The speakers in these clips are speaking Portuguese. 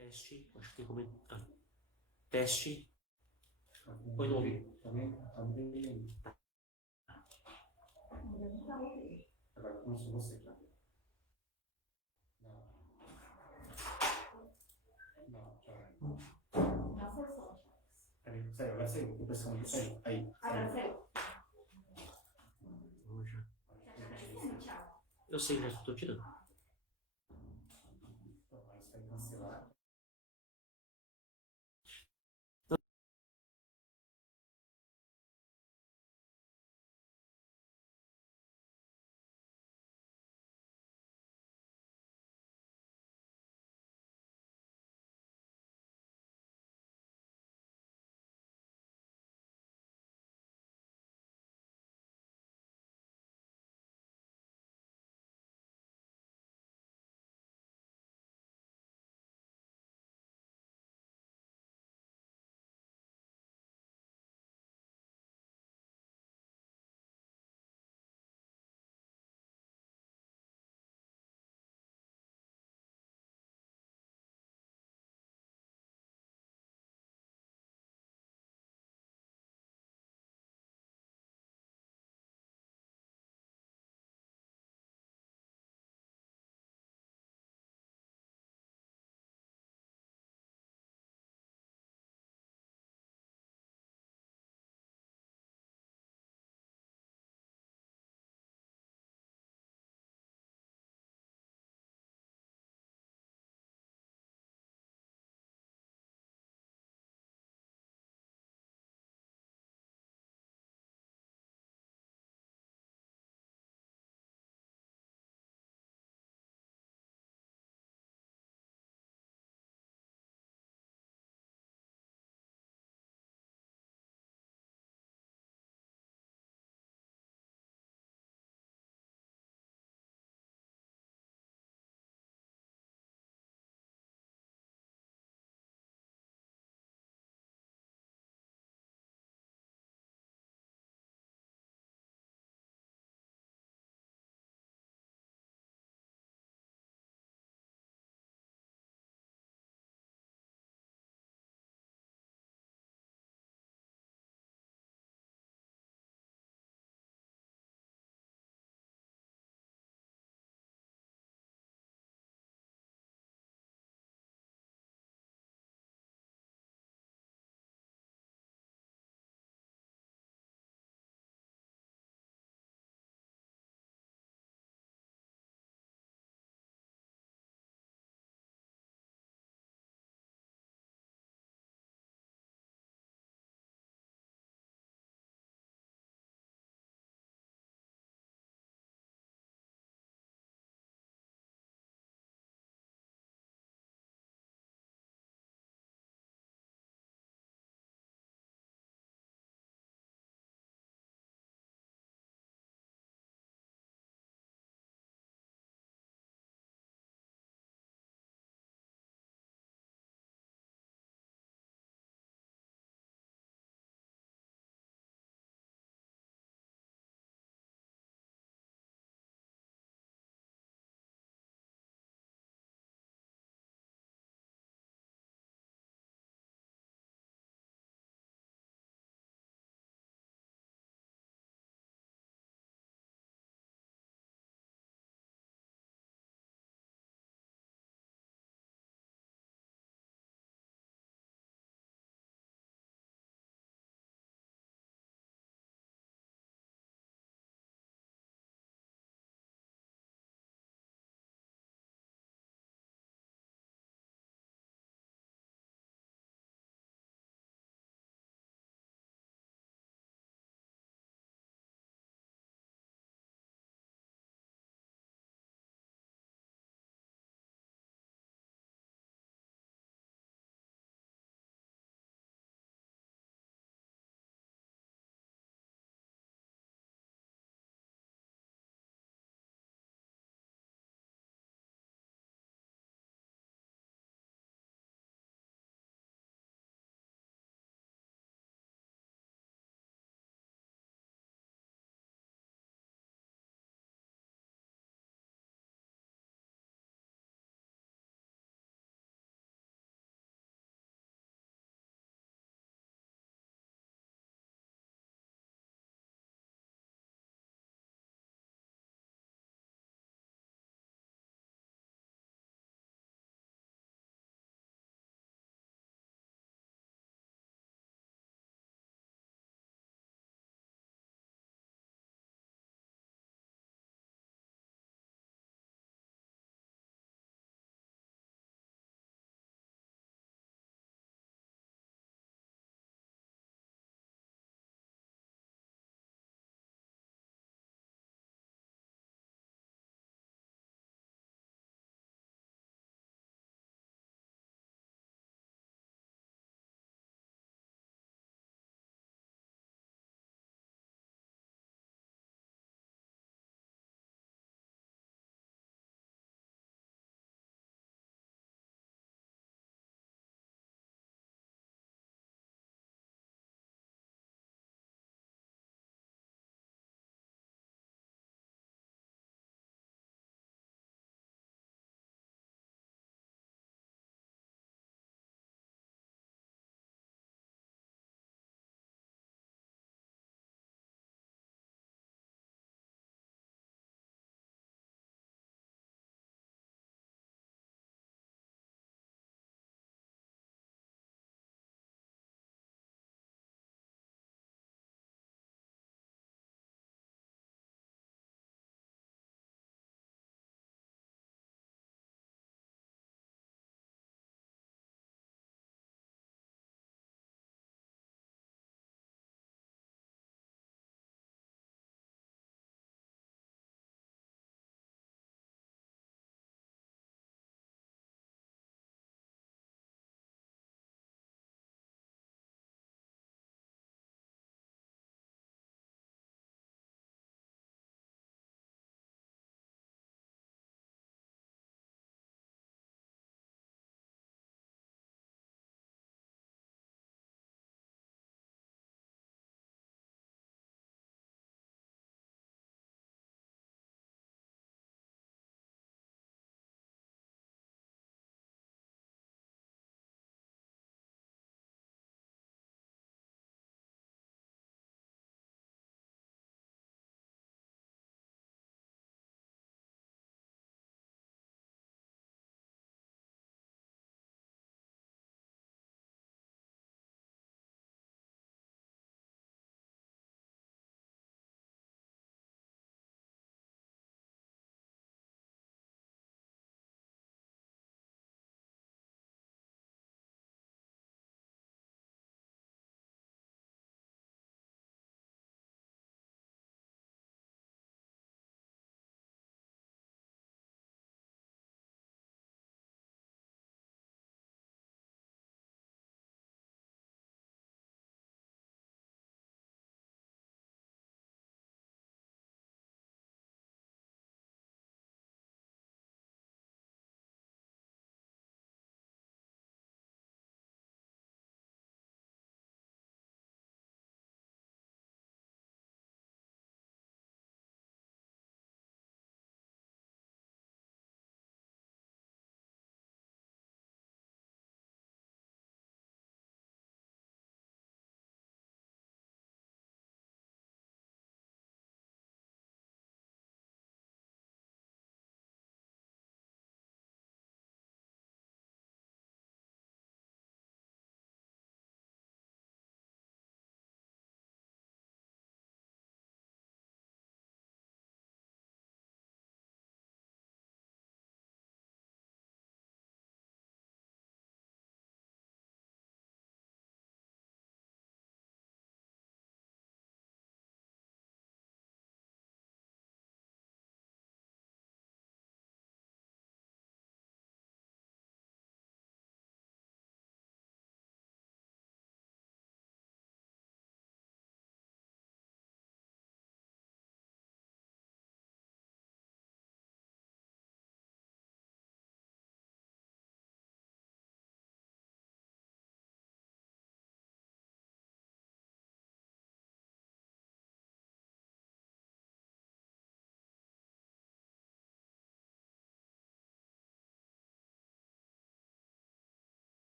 Teste, acho que tem como. Teste. Põe no ouvido. Agora começou você, já. Não, já. Peraí, saiu, agora saiu. Impressão que saiu. Aí. Agora saiu. Vamos já. Eu sei, já estou tirando. Então, agora você vai cancelar.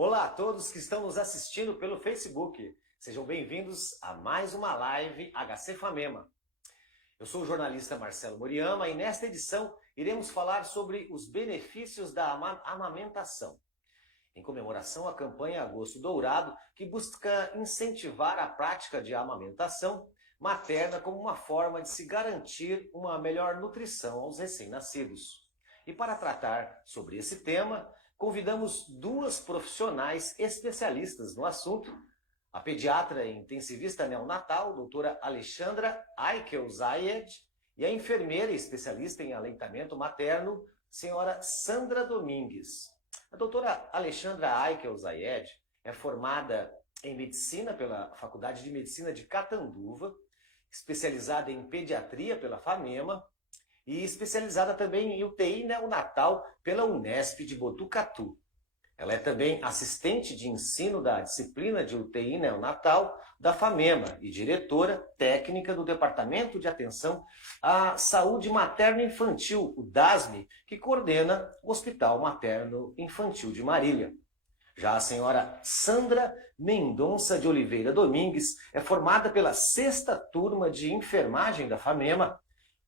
Olá a todos que estão nos assistindo pelo Facebook. Sejam bem-vindos a mais uma live HC Famema. Eu sou o jornalista Marcelo Moriama e nesta edição iremos falar sobre os benefícios da amamentação, em comemoração à campanha Agosto Dourado, que busca incentivar a prática de amamentação materna como uma forma de se garantir uma melhor nutrição aos recém-nascidos. E para tratar sobre esse tema, convidamos duas profissionais especialistas no assunto, a pediatra e intensivista neonatal, doutora Alexandra Aikel Zayed, e a enfermeira e especialista em aleitamento materno, senhora Sandra Domingues. A doutora Alexandra Aikel Zayed é formada em medicina pela Faculdade de Medicina de Catanduva, especializada em pediatria pela FAMEMA, e especializada também em UTI neonatal pela Unesp de Botucatu. Ela é também assistente de ensino da disciplina de UTI neonatal da FAMEMA e diretora técnica do Departamento de Atenção à Saúde Materno-Infantil, o DASME, que coordena o Hospital Materno Infantil de Marília. Já a senhora Sandra Mendonça de Oliveira Domingues é formada pela 6ª turma de enfermagem da FAMEMA,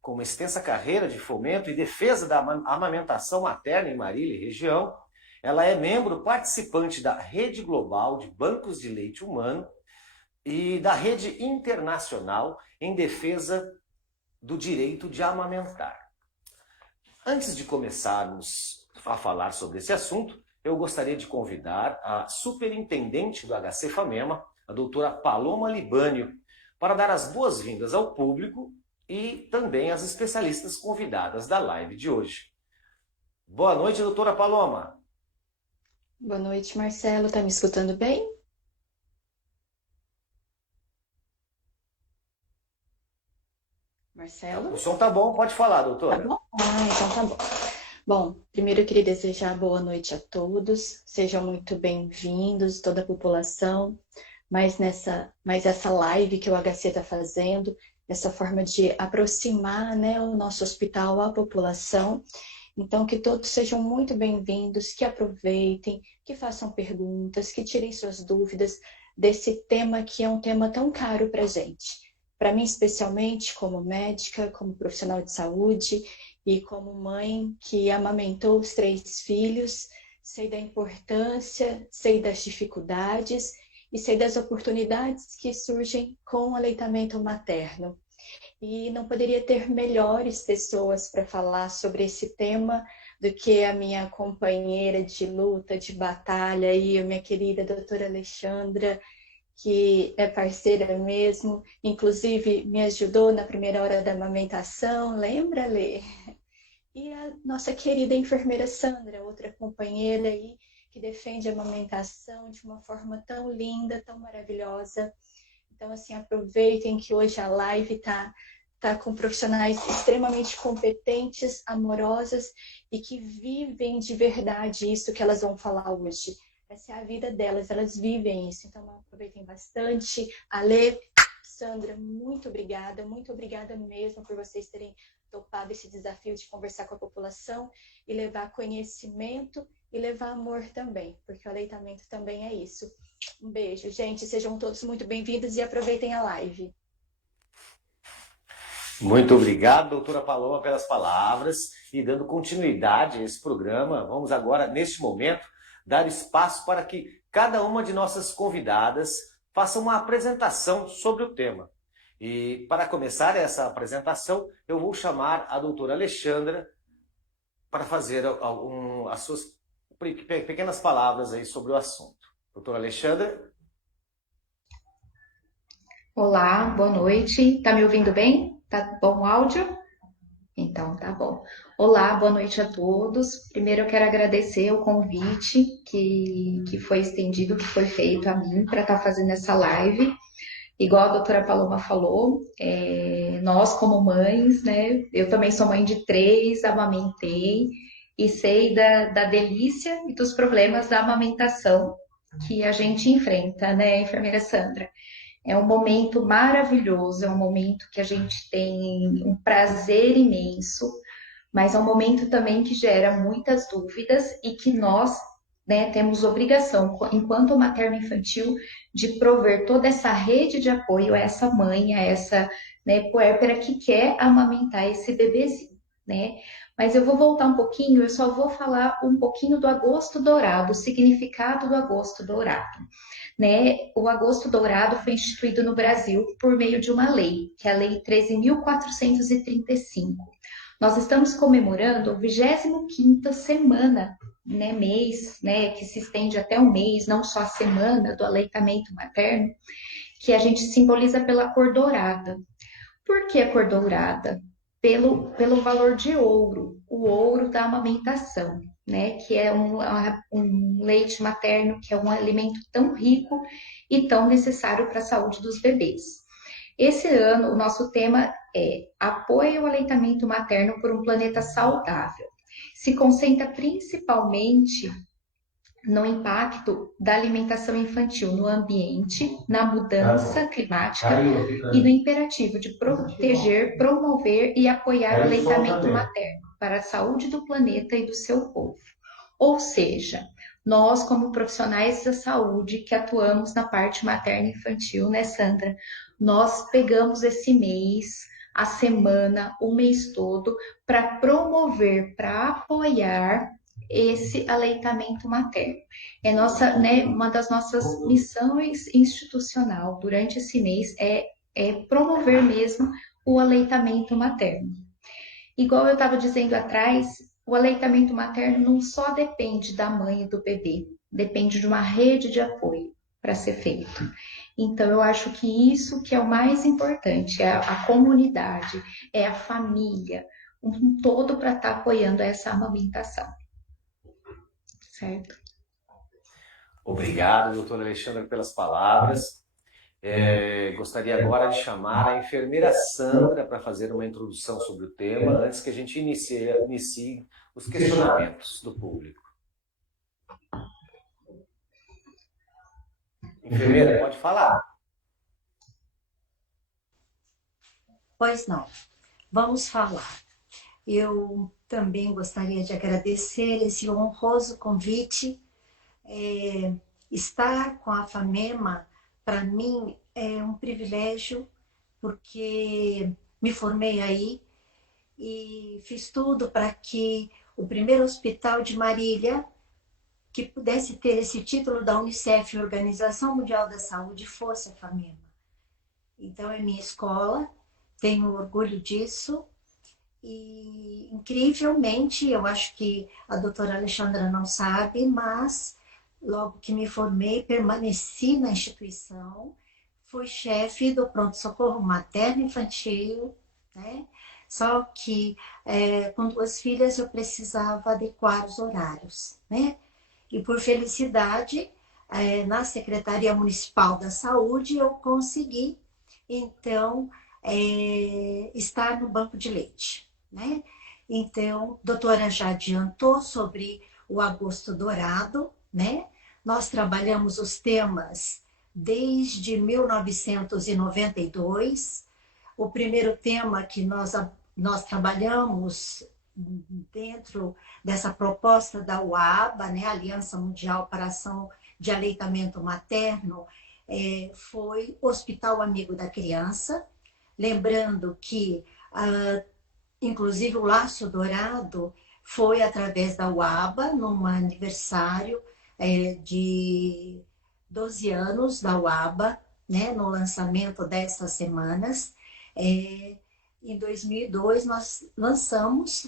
com uma extensa carreira de fomento e defesa da amamentação materna em Marília e região. Ela é membro participante da Rede Global de Bancos de Leite Humano e da Rede Internacional em Defesa do Direito de Amamentar. Antes de começarmos a falar sobre esse assunto, eu gostaria de convidar a superintendente do HC Famema, a doutora Paloma Libânio, para dar as boas-vindas ao público e também às especialistas convidadas da live de hoje. Boa noite, doutora Paloma. Boa noite, Marcelo. Tá me escutando bem? Marcelo? O som tá bom, pode falar, Tá doutora. bom? Então tá bom. Bom, primeiro eu queria desejar boa noite a todos. Sejam muito bem-vindos, toda a população. Mas essa live que o HC está fazendo, essa forma de aproximar, né, o nosso hospital à população. Então, que todos sejam muito bem-vindos, que aproveitem, que façam perguntas, que tirem suas dúvidas desse tema que é um tema tão caro para a gente. Para mim, especialmente, como médica, como profissional de saúde e como mãe que amamentou os 3 filhos, sei da importância, sei das dificuldades e sei das oportunidades que surgem com o aleitamento materno. E não poderia ter melhores pessoas para falar sobre esse tema do que a minha companheira de luta, de batalha, e a minha querida doutora Alexandra, que é parceira mesmo, inclusive me ajudou na primeira hora da amamentação, lembra, Lê? E a nossa querida enfermeira Sandra, outra companheira aí, que defende a amamentação de uma forma tão linda, tão maravilhosa. Então, assim, aproveitem que hoje a live tá com profissionais extremamente competentes, amorosas e que vivem de verdade isso que elas vão falar hoje. Essa é a vida delas, elas vivem isso. Então, aproveitem bastante. Ale, Sandra, muito obrigada mesmo por vocês terem topado esse desafio de conversar com a população e levar conhecimento e levar amor também, porque o aleitamento também é isso. Um beijo, gente. Sejam todos muito bem-vindos e aproveitem a live. Muito obrigado, doutora Paloma, pelas palavras. E dando continuidade a esse programa, vamos agora, neste momento, dar espaço para que cada uma de nossas convidadas faça uma apresentação sobre o tema. E para começar essa apresentação, eu vou chamar a doutora Alexandra para fazer as suas pequenas palavras aí sobre o assunto. Doutora Alexandra? Olá, boa noite. Tá me ouvindo bem? Tá bom o áudio? Então, tá bom. Olá, boa noite a todos. Primeiro eu quero agradecer o convite que foi estendido, que foi feito a mim para estar fazendo essa live. Igual a doutora Paloma falou, nós como mães, né? Eu também sou mãe de 3, amamentei e sei da delícia e dos problemas da amamentação que a gente enfrenta, né, enfermeira Sandra? É um momento maravilhoso, é um momento que a gente tem um prazer imenso, mas é um momento também que gera muitas dúvidas e que nós, né, temos obrigação, enquanto materno-infantil, de prover toda essa rede de apoio a essa mãe, a essa, né, puérpera que quer amamentar esse bebezinho, né? Mas eu vou voltar um pouquinho, eu só vou falar um pouquinho do agosto dourado, o significado do agosto dourado, né? O agosto dourado foi instituído no Brasil por meio de uma lei, que é a Lei 13.435. Nós estamos comemorando a 25ª semana, né, mês, né, que se estende até um mês, não só a semana do aleitamento materno, que a gente simboliza pela cor dourada. Por que a cor dourada? Pelo valor de ouro, o ouro da amamentação, né, que é um leite materno, que é um alimento tão rico e tão necessário para a saúde dos bebês. Esse ano, o nosso tema é Apoio ao aleitamento materno por um planeta saudável. Se concentra principalmente no impacto da alimentação infantil no ambiente, na mudança climática e no imperativo de proteger, promover e apoiar o aleitamento materno para a saúde do planeta e do seu povo. Ou seja, nós, como profissionais da saúde que atuamos na parte materna e infantil, né, Sandra? Nós pegamos esse mês, a semana, o mês todo, para promover, para apoiar esse aleitamento materno. É nossa, né, uma das nossas missões institucional durante esse mês é promover mesmo o aleitamento materno. Igual eu estava dizendo atrás, o aleitamento materno não só depende da mãe e do bebê, depende de uma rede de apoio para ser feito. Então, eu acho que isso que é o mais importante, é a comunidade, é a família, um todo para estar apoiando essa amamentação. Certo? Obrigado, doutora Alexandra, pelas palavras. Gostaria agora de chamar a enfermeira Sandra para fazer uma introdução sobre o tema, antes que a gente inicie os questionamentos do público. Enfermeira, pode falar. Pois não. Vamos falar. Eu também gostaria de agradecer esse honroso convite. Estar com a FAMEMA, para mim, é um privilégio, porque me formei aí e fiz tudo para que o primeiro hospital de Marília, que pudesse ter esse título da Unicef, Organização Mundial da Saúde, fosse a FAMEMA. Então, é minha escola, tenho orgulho disso. E, incrivelmente, eu acho que a doutora Alexandra não sabe, mas logo que me formei, permaneci na instituição, fui chefe do pronto-socorro materno-infantil, né? Só que com 2 filhas eu precisava adequar os horários, né? E por felicidade, na Secretaria Municipal da Saúde, eu consegui, então, estar no banco de leite, né? Então, a doutora já adiantou sobre o agosto dourado, né? Nós trabalhamos os temas desde 1992. O primeiro tema que nós trabalhamos dentro dessa proposta da UABA, né? Aliança Mundial para a Ação de Aleitamento Materno, foi Hospital Amigo da Criança. Lembrando que, inclusive, o Laço Dourado foi através da UABA, num aniversário de 12 anos da UABA, né, no lançamento dessas semanas. Em 2002,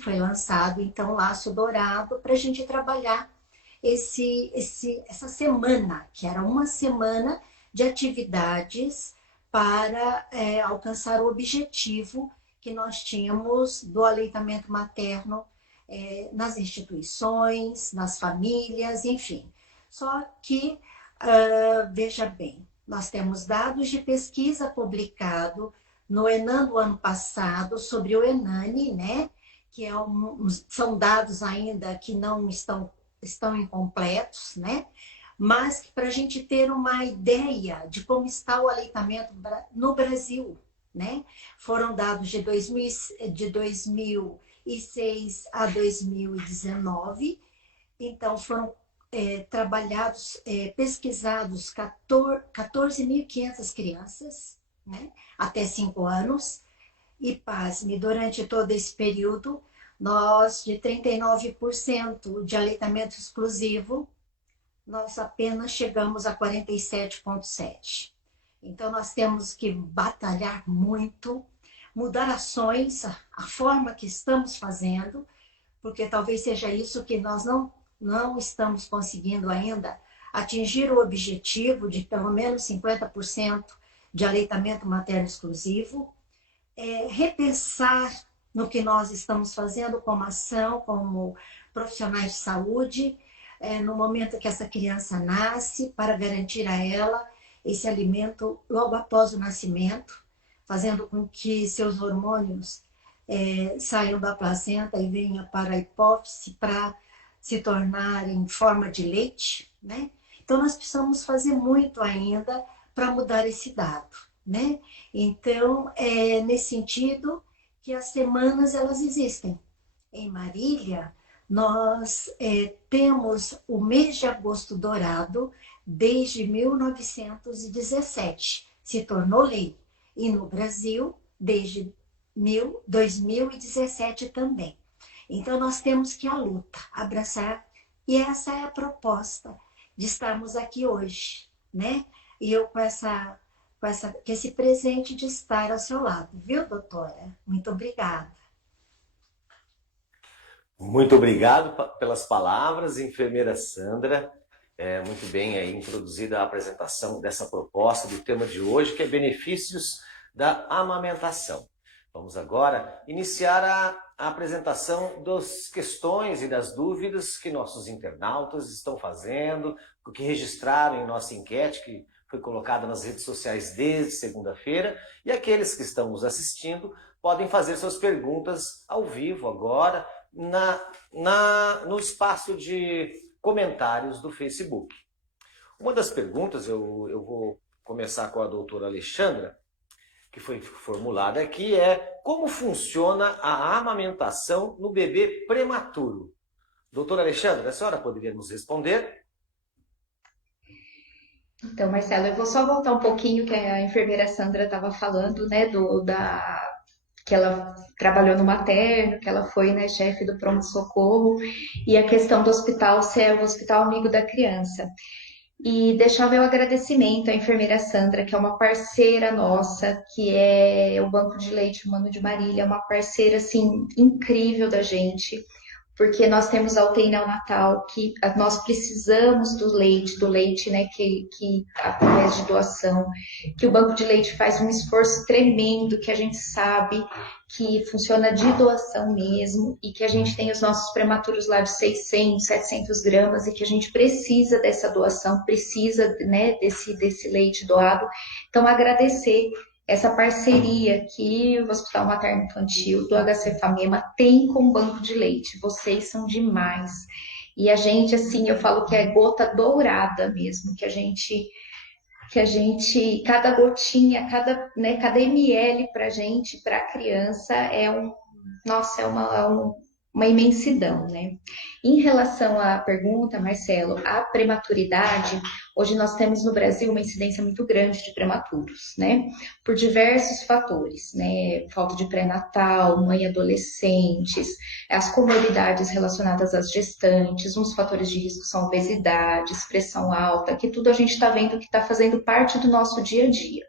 foi lançado, então, Laço Dourado, para a gente trabalhar essa semana, que era uma semana de atividades para alcançar o objetivo que nós tínhamos do aleitamento materno nas instituições, nas famílias, enfim. Só que, veja bem, nós temos dados de pesquisa publicado no ENAN do ano passado sobre o ENANI, né? Que são dados ainda que não estão incompletos, né? Mas para a gente ter uma ideia de como está o aleitamento no Brasil, né? Foram dados de 2006 a 2019, então foram trabalhados, pesquisados 14.500 crianças, né, até 5 anos, e pasme, durante todo esse período, nós, de 39% de aleitamento exclusivo, nós apenas chegamos a 47,7%. Então, nós temos que batalhar muito, mudar ações, a forma que estamos fazendo, porque talvez seja isso que nós não estamos conseguindo ainda, atingir o objetivo de pelo menos 50% de aleitamento materno exclusivo, repensar no que nós estamos fazendo como ação, como profissionais de saúde, no momento que essa criança nasce, para garantir a ela esse alimento logo após o nascimento, fazendo com que seus hormônios saiam da placenta e venham para a hipófise para se tornar em forma de leite, né? Então, nós precisamos fazer muito ainda para mudar esse dado, né? Então, é nesse sentido que as semanas, elas existem. Em Marília, nós temos o mês de agosto dourado desde 1917, se tornou lei. E no Brasil, desde 2017 também. Então, nós temos que a luta, abraçar, e essa é a proposta de estarmos aqui hoje, né? E eu com esse presente de estar ao seu lado, viu, doutora? Muito obrigada. Muito obrigado pelas palavras, enfermeira Sandra. Muito bem introduzida a apresentação dessa proposta do tema de hoje, que é benefícios da amamentação. Vamos agora iniciar a apresentação das questões e das dúvidas que nossos internautas estão fazendo, o que registraram em nossa enquete, que foi colocada nas redes sociais desde segunda-feira, e aqueles que estão nos assistindo podem fazer suas perguntas ao vivo agora, no espaço de comentários do Facebook. Uma das perguntas, eu vou começar com a doutora Alexandra, que foi formulada aqui, é: como funciona a amamentação no bebê prematuro? Doutora Alexandra, a senhora poderia nos responder? Então, Marcelo, eu vou só voltar um pouquinho que a enfermeira Sandra estava falando, né, que ela trabalhou no materno, que ela foi, né, chefe do pronto-socorro, e a questão do hospital ser o hospital amigo da criança. E deixar o meu agradecimento à enfermeira Sandra, que é uma parceira nossa, que é o Banco de Leite Humano de Marília, uma parceira, assim, incrível da gente, porque nós temos a UTI neonatal, que nós precisamos do leite, né, que através de doação, que o Banco de Leite faz um esforço tremendo, que a gente sabe que funciona de doação mesmo, e que a gente tem os nossos prematuros lá de 600, 700 gramas, e que a gente precisa dessa doação, precisa, né, desse leite doado. Então, agradecer essa parceria que o Hospital Materno Infantil do HC Famema tem com o Banco de Leite. Vocês são demais. E a gente, assim, eu falo que é gota dourada mesmo, que a gente, cada gotinha, cada ml pra gente, pra criança, é uma imensidão, né? Em relação à pergunta, Marcelo, a prematuridade, hoje nós temos no Brasil uma incidência muito grande de prematuros, né? Por diversos fatores, né? Falta de pré-natal, mãe adolescentes, as comorbidades relacionadas às gestantes, uns fatores de risco são obesidade, pressão alta, que tudo a gente está vendo que está fazendo parte do nosso dia a dia.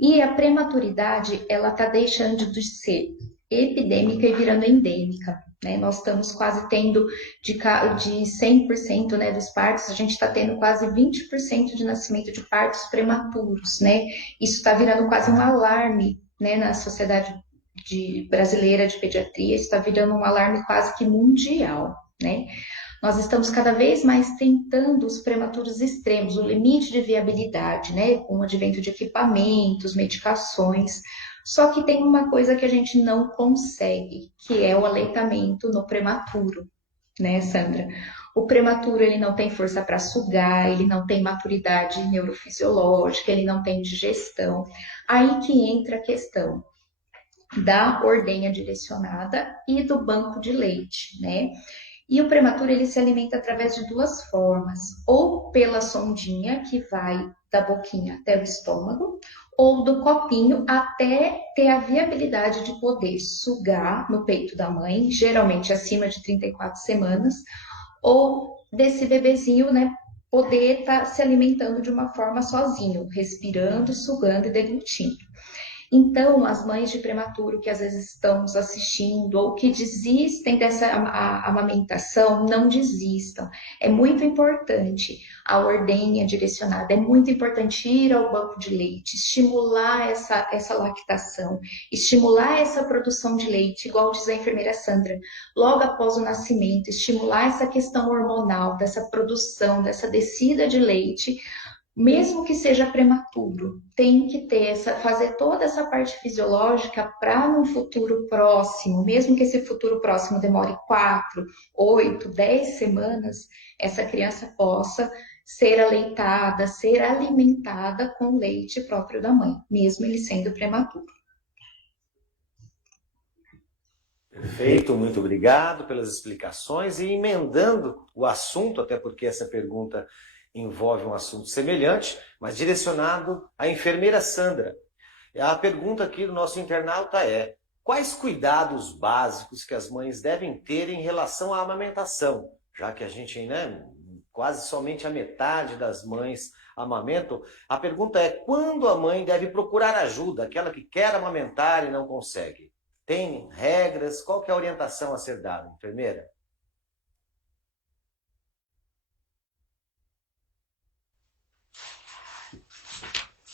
E a prematuridade, ela está deixando de ser epidêmica e virando endêmica, né? Nós estamos quase tendo de 100%, né, dos partos, a gente está tendo quase 20% de nascimento de partos prematuros, né? Isso está virando quase um alarme, né, na sociedade brasileira de pediatria, isso está virando um alarme quase que mundial, né? Nós estamos cada vez mais tentando os prematuros extremos, o limite de viabilidade, né, com o advento de equipamentos, medicações. Só que tem uma coisa que a gente não consegue, que é o aleitamento no prematuro, né, Sandra? O prematuro, ele não tem força para sugar, ele não tem maturidade neurofisiológica, ele não tem digestão. Aí que entra a questão da ordenha direcionada e do banco de leite, né? E o prematuro ele se alimenta através de duas formas, ou pela sondinha que vai da boquinha até o estômago, ou do copinho até ter a viabilidade de poder sugar no peito da mãe, geralmente acima de 34 semanas, ou desse bebezinho, né, poder estar se alimentando de uma forma sozinho, respirando, sugando e deglutindo. Então, as mães de prematuro que às vezes estão nos assistindo ou que desistem dessa amamentação, não desistam. É muito importante a ordenha direcionada, é muito importante ir ao banco de leite, estimular essa lactação, estimular essa produção de leite, igual diz a enfermeira Sandra, logo após o nascimento, estimular essa questão hormonal, dessa produção, dessa descida de leite, mesmo que seja prematuro, tem que ter fazer toda essa parte fisiológica para num futuro próximo, mesmo que esse futuro próximo demore 4, 8, 10 semanas, essa criança possa ser aleitada, ser alimentada com leite próprio da mãe, mesmo ele sendo prematuro. Perfeito, muito obrigado pelas explicações. E emendando o assunto, até porque essa pergunta envolve um assunto semelhante, mas direcionado à enfermeira Sandra. A pergunta aqui do nosso internauta é: quais cuidados básicos que as mães devem ter em relação à amamentação? Já que a gente, né, quase somente a metade das mães amamentam, a pergunta é: quando a mãe deve procurar ajuda, aquela que quer amamentar e não consegue? Tem regras? Qual que é a orientação a ser dada, enfermeira?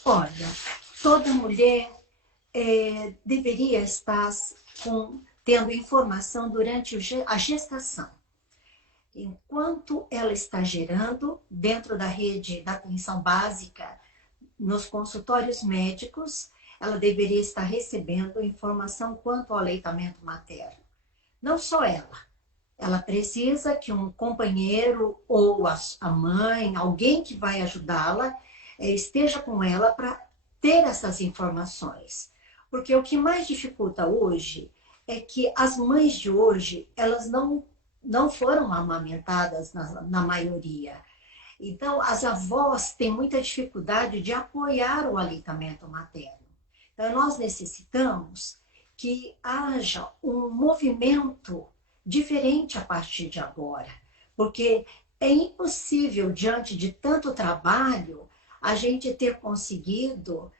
Olha, toda mulher deveria estar tendo informação durante a gestação. Enquanto ela está gerando, dentro da rede da atenção básica, nos consultórios médicos, ela deveria estar recebendo informação quanto ao aleitamento materno. Não só ela precisa que um companheiro ou a mãe, alguém que vai ajudá-la, esteja com ela para ter essas informações. Porque o que mais dificulta hoje é que as mães de hoje, elas não foram amamentadas na maioria. Então, as avós têm muita dificuldade de apoiar o aleitamento materno. Então, nós necessitamos que haja um movimento diferente a partir de agora, porque é impossível, diante de tanto trabalho, a gente ter conseguido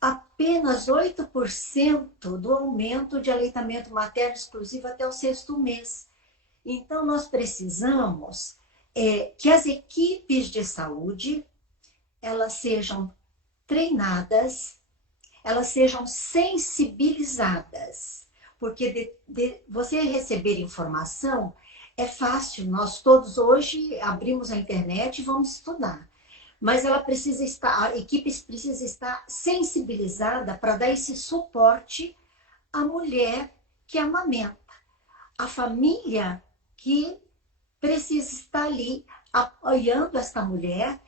apenas 8% do aumento de aleitamento materno exclusivo até o 6º mês. Então, nós precisamos que as equipes de saúde, elas sejam treinadas, elas sejam sensibilizadas, porque você receber informação é fácil, nós todos hoje abrimos a internet e vamos estudar, mas a equipe precisa estar sensibilizada para dar esse suporte à mulher que amamenta, à família que precisa estar ali apoiando esta mulher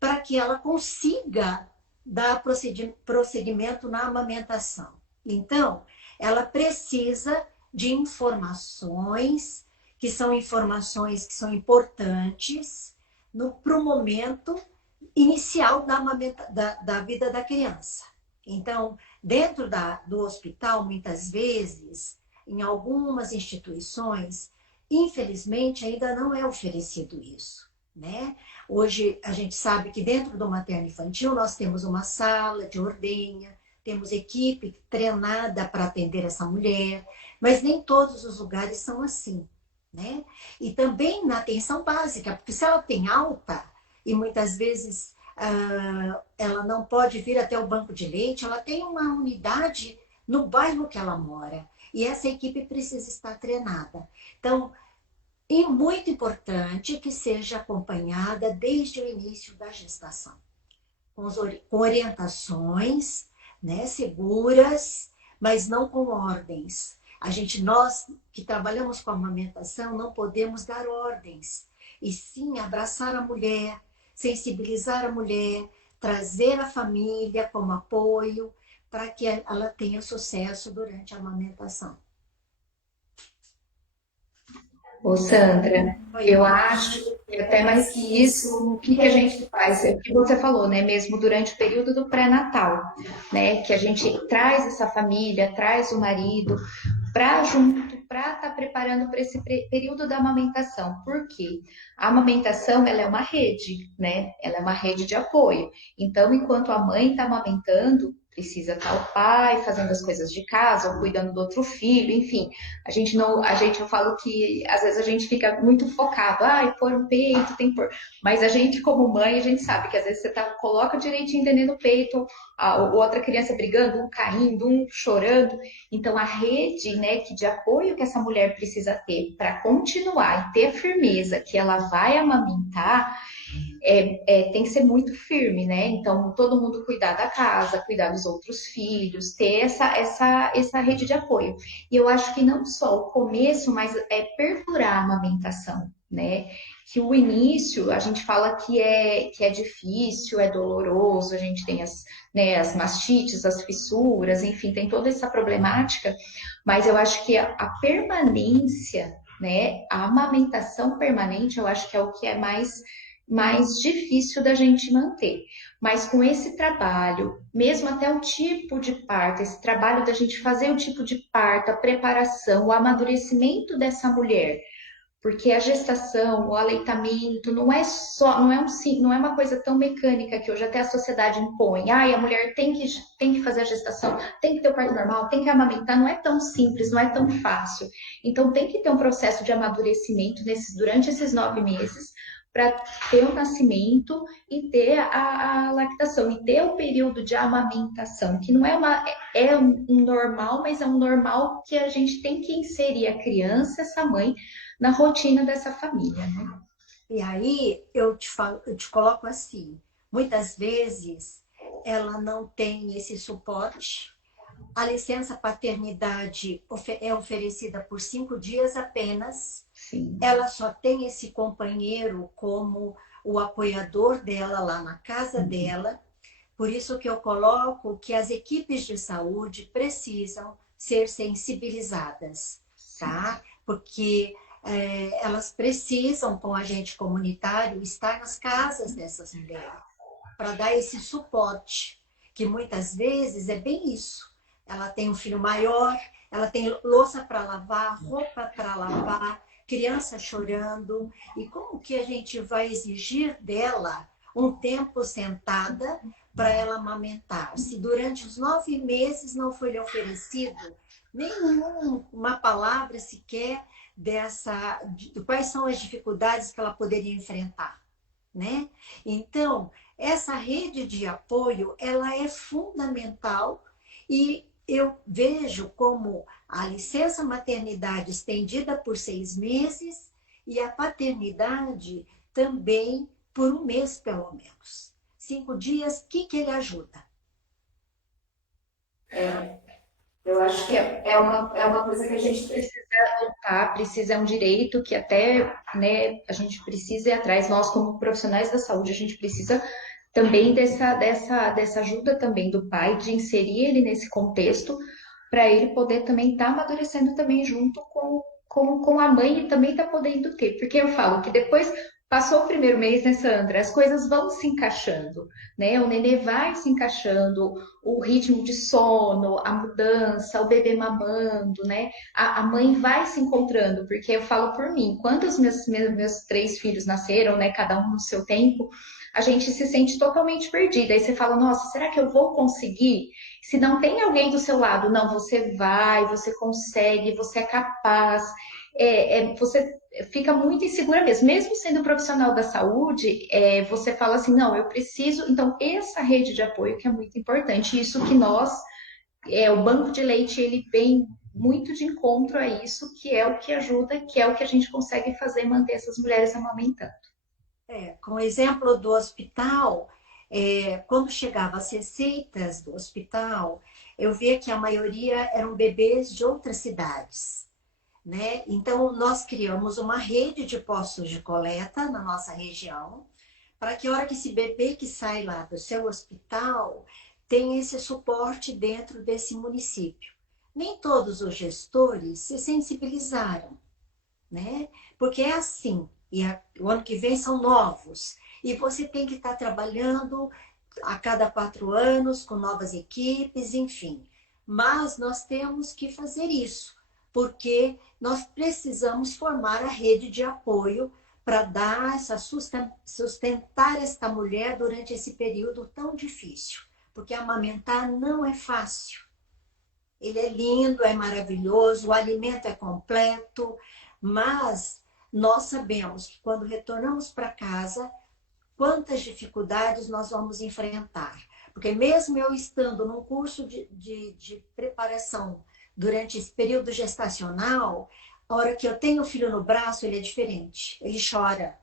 para que ela consiga dar prosseguimento na amamentação. Então, ela precisa de informações que são importantes para o momento inicial da vida da criança. Então, dentro do hospital, muitas vezes, em algumas instituições, infelizmente, ainda não é oferecido isso, né? Hoje, a gente sabe que dentro do materno-infantil nós temos uma sala de ordenha, temos equipe treinada para atender essa mulher, mas nem todos os lugares são assim, né? E também na atenção básica, porque se ela tem alta e muitas vezes ela não pode vir até o banco de leite, ela tem uma unidade no bairro que ela mora e essa equipe precisa estar treinada. Então, é muito importante que seja acompanhada desde o início da gestação, com orientações, né, seguras, mas não com ordens. Nós que trabalhamos com a amamentação, não podemos dar ordens, e sim abraçar a mulher, sensibilizar a mulher, trazer a família como apoio, para que ela tenha sucesso durante a amamentação. Ô, Sandra, Foi eu ótimo. acho que até mais que isso, o que que a gente faz? É o que você falou, né? Mesmo durante o período do pré-natal, né? Que a gente traz essa família, traz o marido para junto, para estar preparando para esse período da amamentação. Por quê? A amamentação, ela é uma rede, né? Ela é uma rede de apoio. Então, enquanto a mãe está amamentando, precisa estar o pai fazendo as coisas de casa, ou cuidando do outro filho, enfim. A gente não, a gente, eu falo que às vezes a gente fica muito focado, pôr um peito, tem que pôr. Mas a gente, como mãe, a gente sabe que às vezes você coloca direitinho dentro do peito, a outra criança brigando, um caindo, um chorando. Então a rede, né, que de apoio que essa mulher precisa ter para continuar e ter firmeza que ela vai amamentar, tem que ser muito firme, né? Então, todo mundo cuidar da casa, cuidar dos outros filhos, ter essa rede de apoio. E eu acho que não só o começo, mas é perdurar a amamentação, né? Que o início, a gente fala que é difícil, é doloroso, a gente tem as mastites, as fissuras, enfim, tem toda essa problemática, mas eu acho que a permanência, né? A amamentação permanente, eu acho que é o que é mais difícil da gente manter. Mas com esse trabalho, mesmo até o tipo de parto, esse trabalho da gente fazer o tipo de parto, a preparação, o amadurecimento dessa mulher, porque a gestação, o aleitamento não é só, não é uma coisa tão mecânica que hoje até a sociedade impõe. A mulher tem que fazer a gestação, tem que ter o parto normal, tem que amamentar, não é tão simples, não é tão fácil. Então tem que ter um processo de amadurecimento durante esses 9 meses para ter o nascimento e ter a lactação, e ter o período de amamentação, que não é um normal, mas é um normal que a gente tem que inserir a criança, essa mãe, na rotina dessa família, né? E aí eu te falo, eu te coloco assim, muitas vezes ela não tem esse suporte. A licença paternidade é oferecida por 5 dias apenas. Sim. Ela só tem esse companheiro como o apoiador dela lá na casa dela. Por isso que eu coloco que as equipes de saúde precisam ser sensibilizadas, tá? Porque elas precisam, com o agente comunitário, estar nas casas dessas mulheres para dar esse suporte, que muitas vezes é bem isso. Ela tem um filho maior, ela tem louça para lavar, roupa para lavar, criança chorando. E como que a gente vai exigir dela um tempo sentada para ela amamentar? Se durante os 9 meses não foi lhe oferecido nenhuma palavra sequer de quais são as dificuldades que ela poderia enfrentar, né? Então, essa rede de apoio, ela é fundamental, e eu vejo como a licença maternidade estendida por 6 meses e a paternidade também por 1 mês, pelo menos. 5 dias, o que ele ajuda? Eu acho que é uma coisa que a gente precisa lutar, é um direito que até, né, a gente precisa ir atrás. Nós, como profissionais da saúde, a gente precisa também dessa ajuda também do pai, de inserir ele nesse contexto, para ele poder também estar amadurecendo também junto com a mãe, e também tá podendo ter. Porque eu falo que depois passou o primeiro mês, né, Sandra? As coisas vão se encaixando, né? O nenê vai se encaixando, o ritmo de sono, a mudança, o bebê mamando, né? A mãe vai se encontrando, porque eu falo por mim, quando os meus 3 filhos nasceram, né, cada um no seu tempo, a gente se sente totalmente perdida. Aí você fala, nossa, será que eu vou conseguir? Se não tem alguém do seu lado, não, você vai, você consegue, você é capaz, você fica muito insegura mesmo. Mesmo sendo profissional da saúde, você fala assim, não, eu preciso. Então, essa rede de apoio que é muito importante, isso que nós, o banco de leite, ele vem muito de encontro a isso, que é o que ajuda, que é o que a gente consegue fazer, manter essas mulheres amamentando. Com o exemplo do hospital, quando chegava as receitas do hospital, eu via que a maioria eram bebês de outras cidades, né? Então, nós criamos uma rede de postos de coleta na nossa região, para que a hora que esse bebê que sai lá do seu hospital tenha esse suporte dentro desse município. Nem todos os gestores se sensibilizaram, né? Porque é assim, e o ano que vem são novos. E você tem que estar trabalhando a cada 4 anos com novas equipes, enfim. Mas nós temos que fazer isso, porque nós precisamos formar a rede de apoio para dar sustentar esta mulher durante esse período tão difícil. Porque amamentar não é fácil. Ele é lindo, é maravilhoso, o alimento é completo, mas nós sabemos que quando retornamos para casa, quantas dificuldades nós vamos enfrentar. Porque mesmo eu estando num curso de preparação durante esse período gestacional, a hora que eu tenho o filho no braço, ele é diferente, ele chora.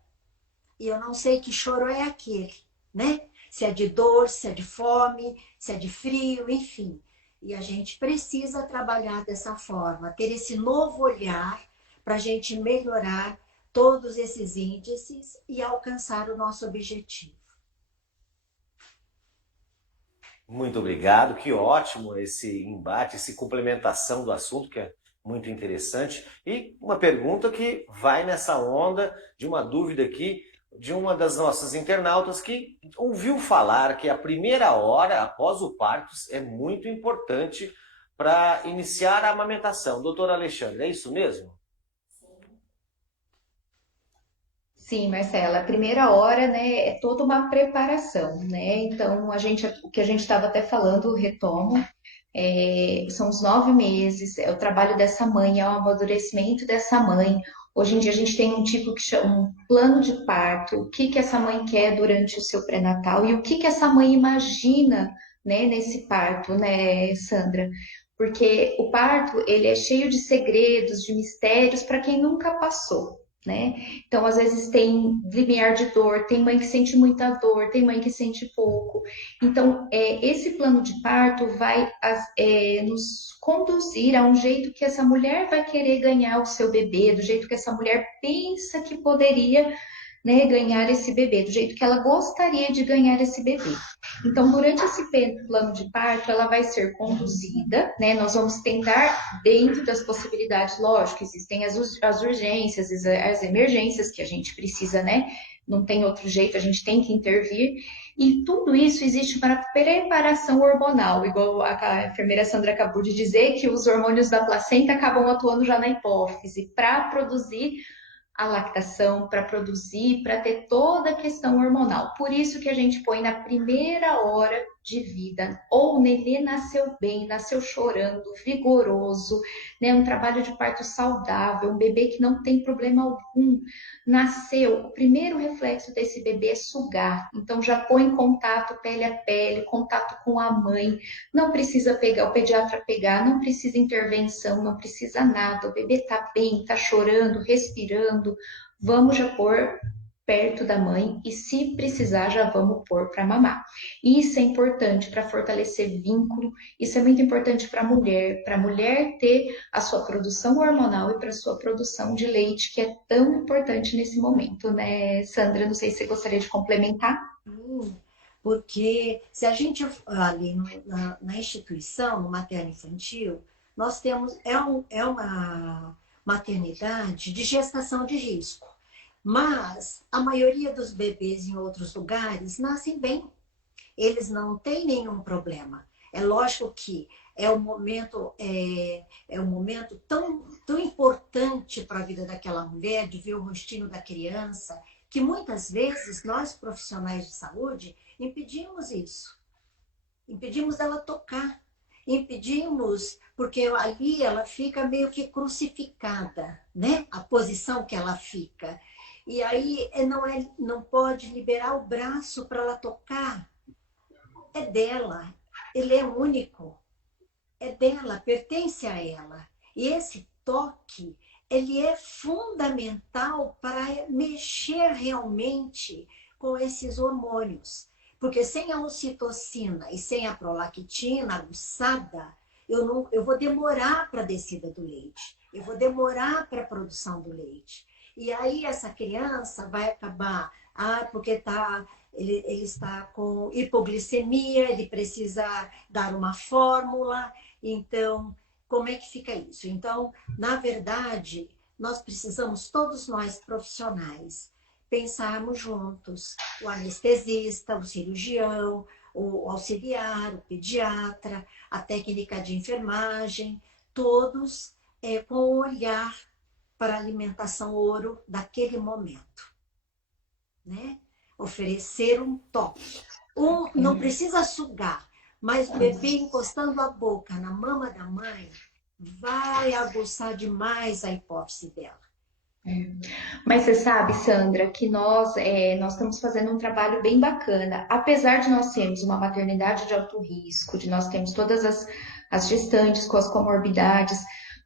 E eu não sei que choro é aquele, né? Se é de dor, se é de fome, se é de frio, enfim. E a gente precisa trabalhar dessa forma, ter esse novo olhar para a gente melhorar todos esses índices e alcançar o nosso objetivo. Muito obrigado, que ótimo esse embate, essa complementação do assunto, que é muito interessante. E uma pergunta que vai nessa onda de uma dúvida aqui de uma das nossas internautas que ouviu falar que a primeira hora após o parto é muito importante para iniciar a amamentação. Doutor Alexandre, é isso mesmo? Sim, Marcela, a primeira hora, né, é toda uma preparação, né? Então, o que a gente estava até falando, retomo, são os 9 meses, é o trabalho dessa mãe, é o amadurecimento dessa mãe. Hoje em dia a gente tem um tipo que chama um plano de parto, o que que essa mãe quer durante o seu pré-natal e o que que essa mãe imagina, né, nesse parto, né, Sandra? Porque o parto, ele é cheio de segredos, de mistérios para quem nunca passou, né? Então, às vezes tem limiar de dor, tem mãe que sente muita dor, tem mãe que sente pouco. Então, esse plano de parto vai nos conduzir a um jeito que essa mulher vai querer ganhar o seu bebê, do jeito que essa mulher pensa que poderia, né, ganhar esse bebê, do jeito que ela gostaria de ganhar esse bebê. Então, durante esse plano de parto, ela vai ser conduzida, né? Nós vamos tentar, dentro das possibilidades, lógico, existem as urgências, as emergências que a gente precisa, né? Não tem outro jeito, a gente tem que intervir. E tudo isso existe para preparação hormonal, igual a enfermeira Sandra acabou de dizer, que os hormônios da placenta acabam atuando já na hipófise para produzir a lactação, para produzir, para ter toda a questão hormonal. Por isso que a gente põe na primeira hora de vida, ou o nenê nasceu bem, nasceu chorando, vigoroso, né? Um trabalho de parto saudável, um bebê que não tem problema algum, nasceu, o primeiro reflexo desse bebê é sugar, então já põe em contato pele a pele, contato com a mãe, não precisa pegar, o pediatra pegar, não precisa intervenção, não precisa nada, o bebê tá bem, tá chorando, respirando, vamos já pôr perto da mãe e se precisar já vamos pôr para mamar. Isso é importante para fortalecer vínculo, isso é muito importante para a mulher ter a sua produção hormonal e para a sua produção de leite, que é tão importante nesse momento, né, Sandra? Não sei se você gostaria de complementar. Porque se a gente ali na instituição, no materno infantil, nós temos, uma maternidade de gestação de risco. Mas a maioria dos bebês em outros lugares nascem bem. Eles não têm nenhum problema. É lógico que é um momento tão importante para a vida daquela mulher, de ver o rostinho da criança, que muitas vezes nós, profissionais de saúde, impedimos isso. Impedimos dela tocar. Impedimos, porque ali ela fica meio que crucificada, né? A posição que ela fica. E aí não pode liberar o braço para ela tocar. É dela, ele é único. É dela, pertence a ela. E esse toque, ele é fundamental para mexer realmente com esses hormônios. Porque sem a ocitocina e sem a prolactina aguçada, eu vou demorar para a descida do leite. Eu vou demorar para a produção do leite. E aí essa criança vai acabar, porque ele está com hipoglicemia, ele precisa dar uma fórmula. Então, como é que fica isso? Então, na verdade, nós precisamos, todos nós profissionais, pensarmos juntos, o anestesista, o cirurgião, o auxiliar, o pediatra, a técnica de enfermagem, todos com o olhar para a alimentação ouro daquele momento, né? Oferecer um toque. Não precisa sugar, mas o bebê encostando a boca na mama da mãe vai aguçar demais a hipófise dela. Mas você sabe, Sandra, que nós estamos fazendo um trabalho bem bacana. Apesar de nós termos uma maternidade de alto risco, de nós termos todas as gestantes com as comorbidades,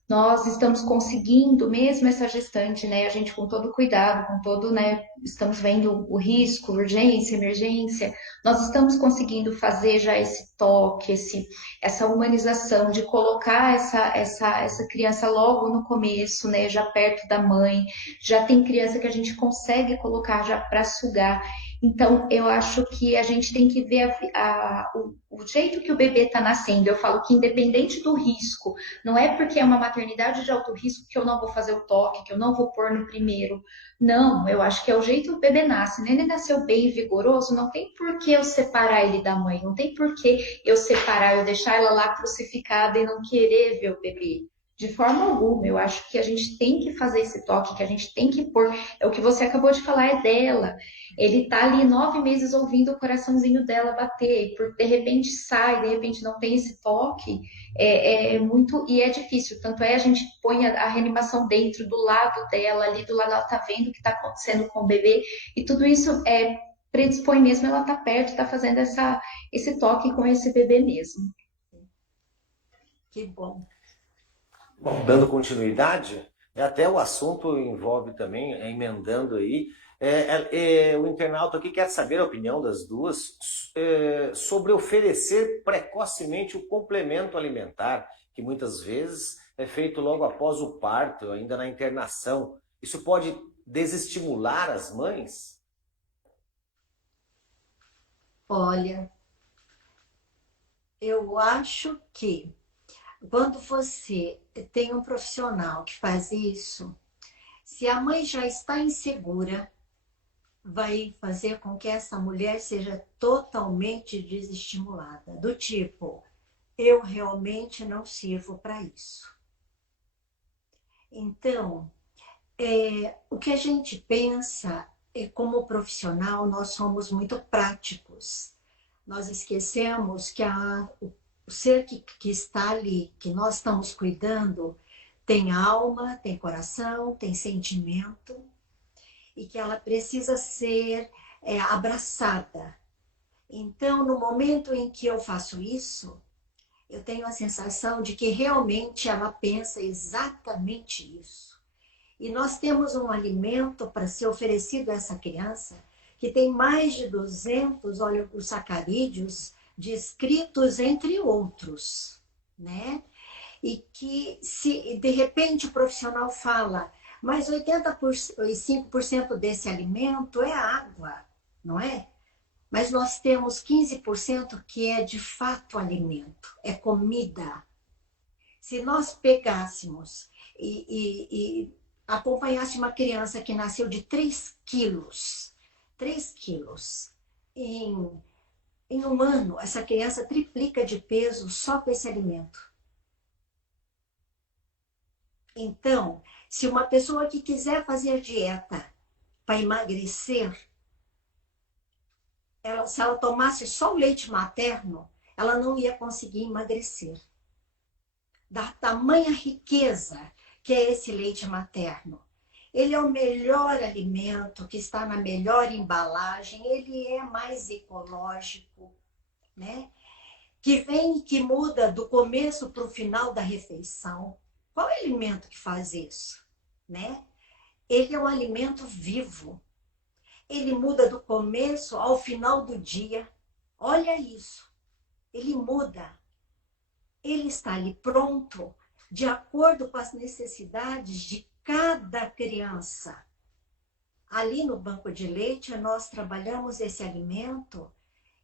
nós estamos conseguindo, mesmo essa gestante, né, a gente com todo cuidado, com todo, né, estamos vendo o risco, urgência, emergência, nós estamos conseguindo fazer já esse toque, essa humanização de colocar essa criança logo no começo, né, já perto da mãe. Já tem criança que a gente consegue colocar já para sugar. Então, eu acho que a gente tem que ver o jeito que o bebê está nascendo. Eu falo que independente do risco, não é porque é uma maternidade de alto risco que eu não vou fazer o toque, que eu não vou pôr no primeiro. Não, eu acho que é o jeito que o bebê nasce. Né? Ele nasceu bem vigoroso, não tem por que eu separar ele da mãe, não tem por que eu separar, eu deixar ela lá crucificada e não querer ver o bebê. De forma alguma, eu acho que a gente tem que fazer esse toque, que a gente tem que pôr. É o que você acabou de falar, é dela. Ele tá ali 9 meses ouvindo o coraçãozinho dela bater, de repente sai, de repente não tem esse toque, é muito, e é difícil. Tanto é a gente põe a reanimação dentro, do lado dela, ali do lado, ela tá vendo o que tá acontecendo com o bebê, e tudo isso predispõe mesmo ela tá perto, tá fazendo esse toque com esse bebê mesmo. Que bom. Bom, dando continuidade, até o assunto envolve também, emendando aí, o internauta aqui quer saber a opinião das duas sobre oferecer precocemente o complemento alimentar, que muitas vezes é feito logo após o parto, ainda na internação. Isso pode desestimular as mães? Olha, eu acho que quando você tem um profissional que faz isso, se a mãe já está insegura, vai fazer com que essa mulher seja totalmente desestimulada. Do tipo, eu realmente não sirvo para isso. Então, o que a gente pensa como profissional, nós somos muito práticos. Nós esquecemos que o ser que está ali, que nós estamos cuidando, tem alma, tem coração, tem sentimento, e que ela precisa ser abraçada. Então, no momento em que eu faço isso, eu tenho a sensação de que realmente ela pensa exatamente isso. E nós temos um alimento para ser oferecido a essa criança que tem mais de 200 oligosacarídeos descritos, entre outros, né? E que, se de repente o profissional fala, mas 85% desse alimento é água, não é? Mas nós temos 15% que é de fato alimento, é comida. Se nós pegássemos e acompanhasse uma criança que nasceu de 3 quilos, em um ano, essa criança triplica de peso só com esse alimento. Então, se uma pessoa que quiser fazer dieta para emagrecer, se ela tomasse só o leite materno, ela não ia conseguir emagrecer. Da tamanha riqueza que é esse leite materno. Ele é o melhor alimento, que está na melhor embalagem, ele é mais ecológico, né? Que vem e que muda do começo para o final da refeição. Qual é o alimento que faz isso, né? Ele é um alimento vivo. Ele muda do começo ao final do dia. Olha isso. Ele muda. Ele está ali pronto, de acordo com as necessidades de cada criança. Ali no banco de leite, nós trabalhamos esse alimento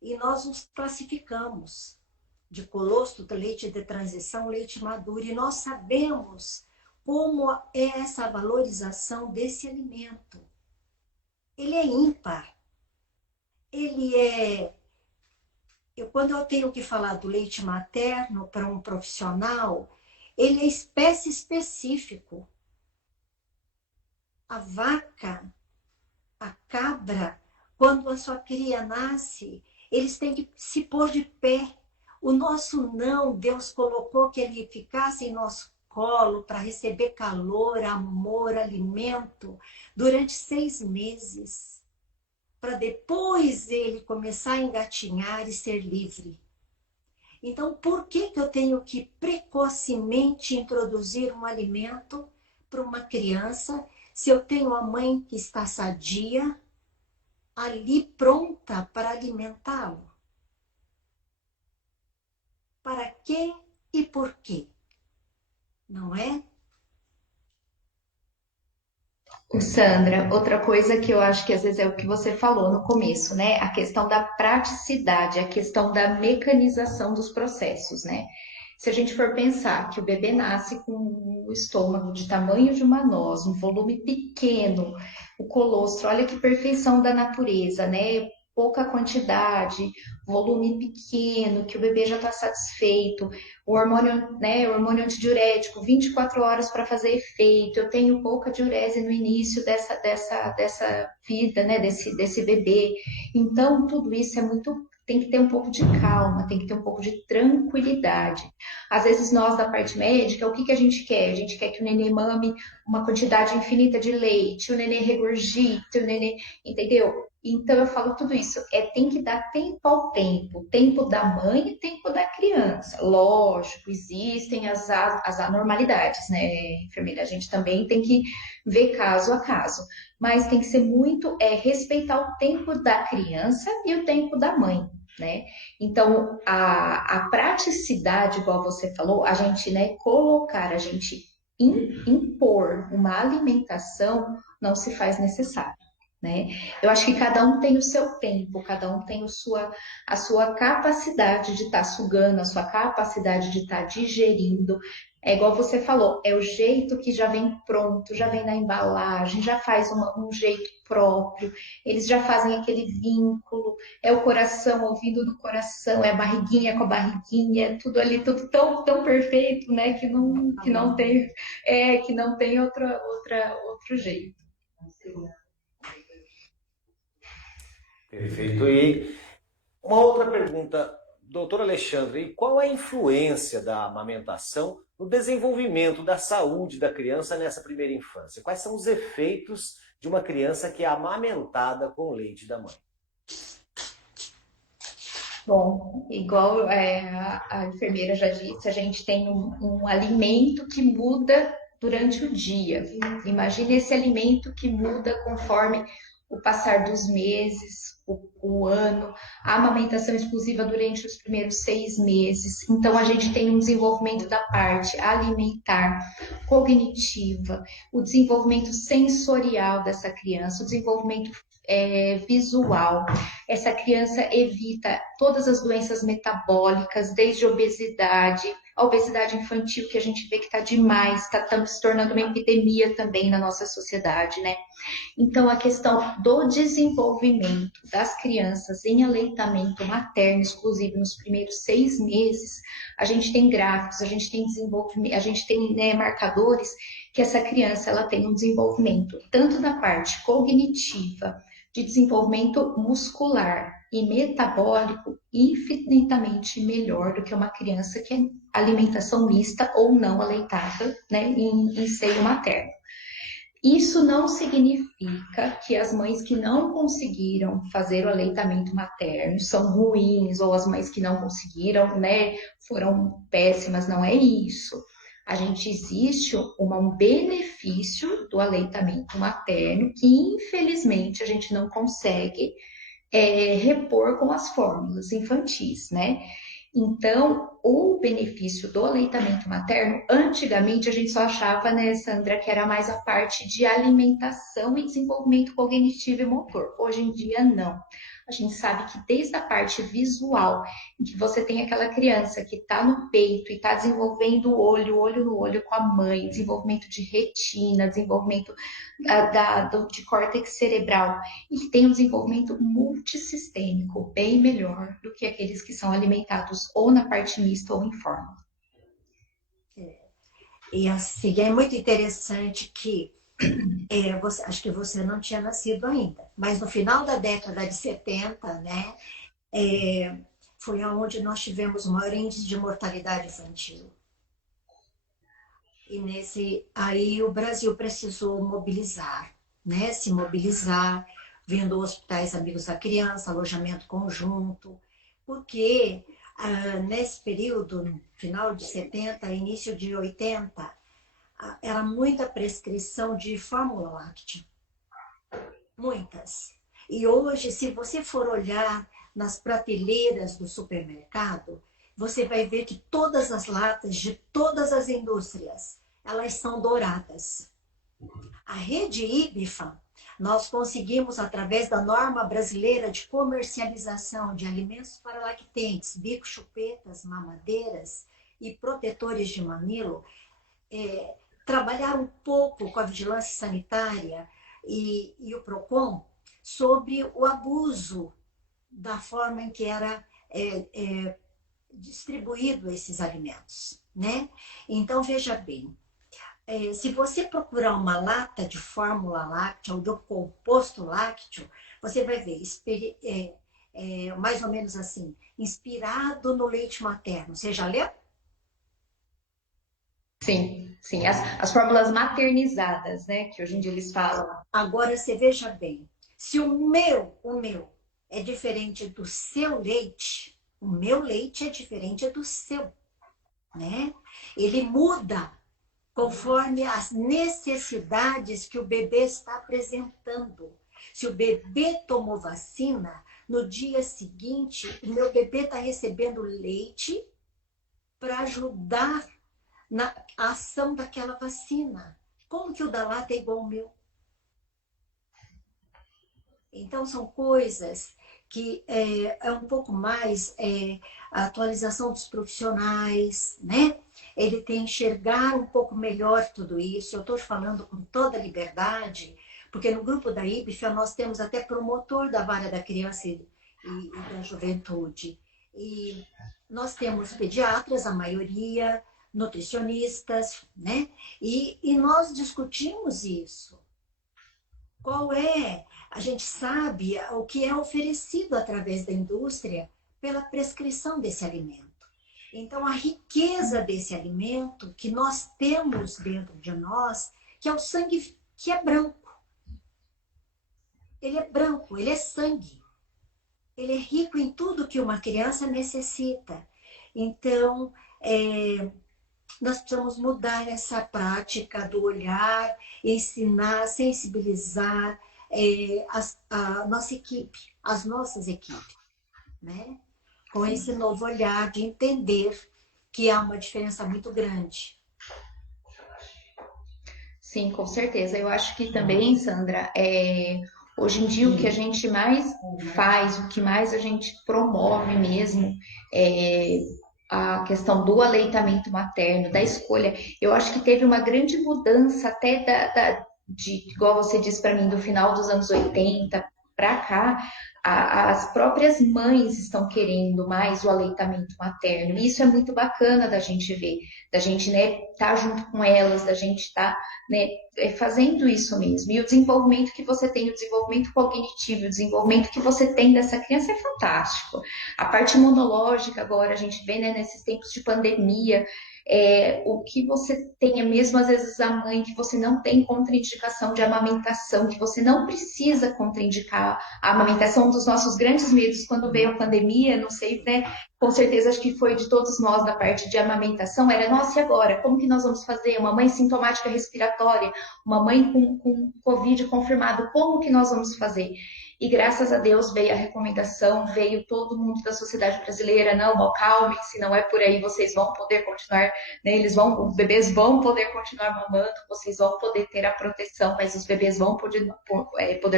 e nós os classificamos de colostro, leite de transição, leite maduro. E nós sabemos como é essa valorização desse alimento. Ele é ímpar. Quando eu tenho que falar do leite materno para um profissional, ele é espécie específico. A vaca, a cabra, quando a sua cria nasce, eles têm que se pôr de pé. O nosso não, Deus colocou que ele ficasse em nosso colo para receber calor, amor, alimento durante 6 meses, para depois ele começar a engatinhar e ser livre. Então, por que eu tenho que precocemente introduzir um alimento para uma criança se eu tenho a mãe que está sadia, ali pronta para alimentá-lo? Para quê e por quê? Não é? Sandra, outra coisa que eu acho que às vezes é o que você falou no começo, né? A questão da praticidade, a questão da mecanização dos processos, né? Se a gente for pensar que o bebê nasce com o estômago de tamanho de uma noz, um volume pequeno, o colostro, olha que perfeição da natureza, né? Pouca quantidade, volume pequeno, que o bebê já está satisfeito, o hormônio, né, o hormônio antidiurético, 24 horas para fazer efeito, eu tenho pouca diurese no início dessa vida, né, desse bebê. Então, tudo isso tem que ter um pouco de calma, tem que ter um pouco de tranquilidade. Às vezes nós da parte médica, o que a gente quer? A gente quer que o neném mame uma quantidade infinita de leite, o neném regurgite, o neném, entendeu? Então eu falo tudo isso, tem que dar tempo ao tempo da mãe e tempo da criança. Lógico, existem as anormalidades, né, enfermeira? A gente também tem que ver caso a caso, mas tem que ser muito, respeitar o tempo da criança e o tempo da mãe, né? Então, a praticidade, igual você falou, a gente, né, a gente impor uma alimentação não se faz necessário, né? Eu acho que cada um tem o seu tempo, cada um tem a sua capacidade de estar sugando, a sua capacidade de estar digerindo. É igual você falou, é o jeito que já vem pronto, já vem na embalagem, já faz um jeito próprio, eles já fazem aquele vínculo, é o coração ouvindo do coração, é a barriguinha com a barriguinha, é tudo ali, tudo tão perfeito, né, que não tem outro jeito. Perfeito. E uma outra pergunta, doutor Alexandre, e qual a influência da amamentação no desenvolvimento da saúde da criança nessa primeira infância? Quais são os efeitos de uma criança que é amamentada com o leite da mãe? Bom, igual a enfermeira já disse, a gente tem um alimento que muda durante o dia. Imagine esse alimento que muda conforme o passar dos meses, o ano, a amamentação exclusiva durante os primeiros 6 meses. Então, a gente tem um desenvolvimento da parte alimentar, cognitiva, o desenvolvimento sensorial dessa criança, o desenvolvimento visual. Essa criança evita todas as doenças metabólicas, desde a obesidade infantil, que a gente vê que está demais, está se tornando uma epidemia também na nossa sociedade, né? Então, a questão do desenvolvimento das crianças em aleitamento materno exclusivo nos primeiros 6 meses, a gente tem gráficos, a gente tem desenvolvimento, a gente tem, né, marcadores que essa criança ela tem um desenvolvimento tanto da parte cognitiva, de desenvolvimento muscular e metabólico infinitamente melhor do que uma criança que é alimentação mista ou não aleitada, né, em seio materno. Isso não significa que as mães que não conseguiram fazer o aleitamento materno são ruins, ou as mães que não conseguiram, né, foram péssimas, não é isso. Existe um benefício do aleitamento materno que, infelizmente, a gente não consegue repor com as fórmulas infantis, né? Então, o benefício do aleitamento materno, antigamente a gente só achava, né, Sandra, que era mais a parte de alimentação e desenvolvimento cognitivo e motor. Hoje em dia, não. A gente sabe que desde a parte visual, em que você tem aquela criança que está no peito e está desenvolvendo o olho no olho com a mãe, desenvolvimento de retina, desenvolvimento de córtex cerebral, ele tem um desenvolvimento multissistêmico bem melhor do que aqueles que são alimentados ou na parte mista ou em fórmula. E assim, é muito interessante que acho que você não tinha nascido ainda, mas no final da década de 70, né, foi onde nós tivemos o maior índice de mortalidade infantil. E aí o Brasil precisou mobilizar, né, se mobilizar, vendo hospitais amigos da criança, alojamento conjunto, porque nesse período, final de 70, início de 80, era muita prescrição de fórmula láctea. Muitas. E hoje, se você for olhar nas prateleiras do supermercado, você vai ver que todas as latas de todas as indústrias, elas são douradas. A rede IBFA, nós conseguimos, através da norma brasileira de comercialização de alimentos para lactentes, bicos, chupetas, mamadeiras e protetores de mamilo, trabalhar um pouco com a vigilância sanitária e o PROCON sobre o abuso da forma em que era distribuído esses alimentos, né? Então, veja bem, se você procurar uma lata de fórmula láctea ou do composto lácteo, você vai ver mais ou menos assim, inspirado no leite materno. Você já leu? Sim, sim. As fórmulas maternizadas, né? Que hoje em dia eles falam. Agora, você veja bem, se o meu é diferente do seu leite, o meu leite é diferente do seu, né? Ele muda conforme as necessidades que o bebê está apresentando. Se o bebê tomou vacina, no dia seguinte, o meu bebê está recebendo leite para ajudar na ação daquela vacina. Como que o da lata é igual ao meu? Então, são coisas que é um pouco mais a atualização dos profissionais, né? Ele tem que enxergar um pouco melhor tudo isso. Eu estou falando com toda a liberdade, porque no grupo da IBFA nós temos até promotor da vara da criança e da juventude. E nós temos pediatras, a maioria, nutricionistas, né? E nós discutimos isso. A gente sabe o que é oferecido através da indústria pela prescrição desse alimento. Então, a riqueza desse alimento que nós temos dentro de nós, que é o sangue que é branco. Ele é branco, ele é sangue. Ele é rico em tudo que uma criança necessita. Então, nós precisamos mudar essa prática do olhar, ensinar, sensibilizar a nossa equipe, as nossas equipes, né? Com esse novo olhar de entender que há uma diferença muito grande. Sim, com certeza. Eu acho que também, Sandra, hoje em dia o que a gente mais faz, o que mais a gente promove mesmo, a questão do aleitamento materno, da escolha. Eu acho que teve uma grande mudança até igual você disse para mim, do final dos anos 80 para cá, as próprias mães estão querendo mais o aleitamento materno. E isso é muito bacana da gente ver, da gente, né, estar junto com elas, da gente estar, né, fazendo isso mesmo. E o desenvolvimento que você tem, o desenvolvimento cognitivo, o desenvolvimento que você tem dessa criança é fantástico. A parte imunológica agora, a gente vê, né, nesses tempos de pandemia, o que você tem é mesmo, às vezes, a mãe que você não tem contraindicação de amamentação, que você não precisa contraindicar a amamentação. Um dos nossos grandes medos quando veio a pandemia, não sei, né, com certeza acho que foi de todos nós da parte de amamentação, era, nossa, e agora? Como que nós vamos fazer? Uma mãe sintomática respiratória, uma mãe com Covid confirmado, como que nós vamos fazer? E graças a Deus veio a recomendação, veio todo mundo da sociedade brasileira, não, acalmem-se, não é por aí, vocês vão poder continuar, né, os bebês vão poder continuar mamando, vocês vão poder ter a proteção, mas os bebês vão poder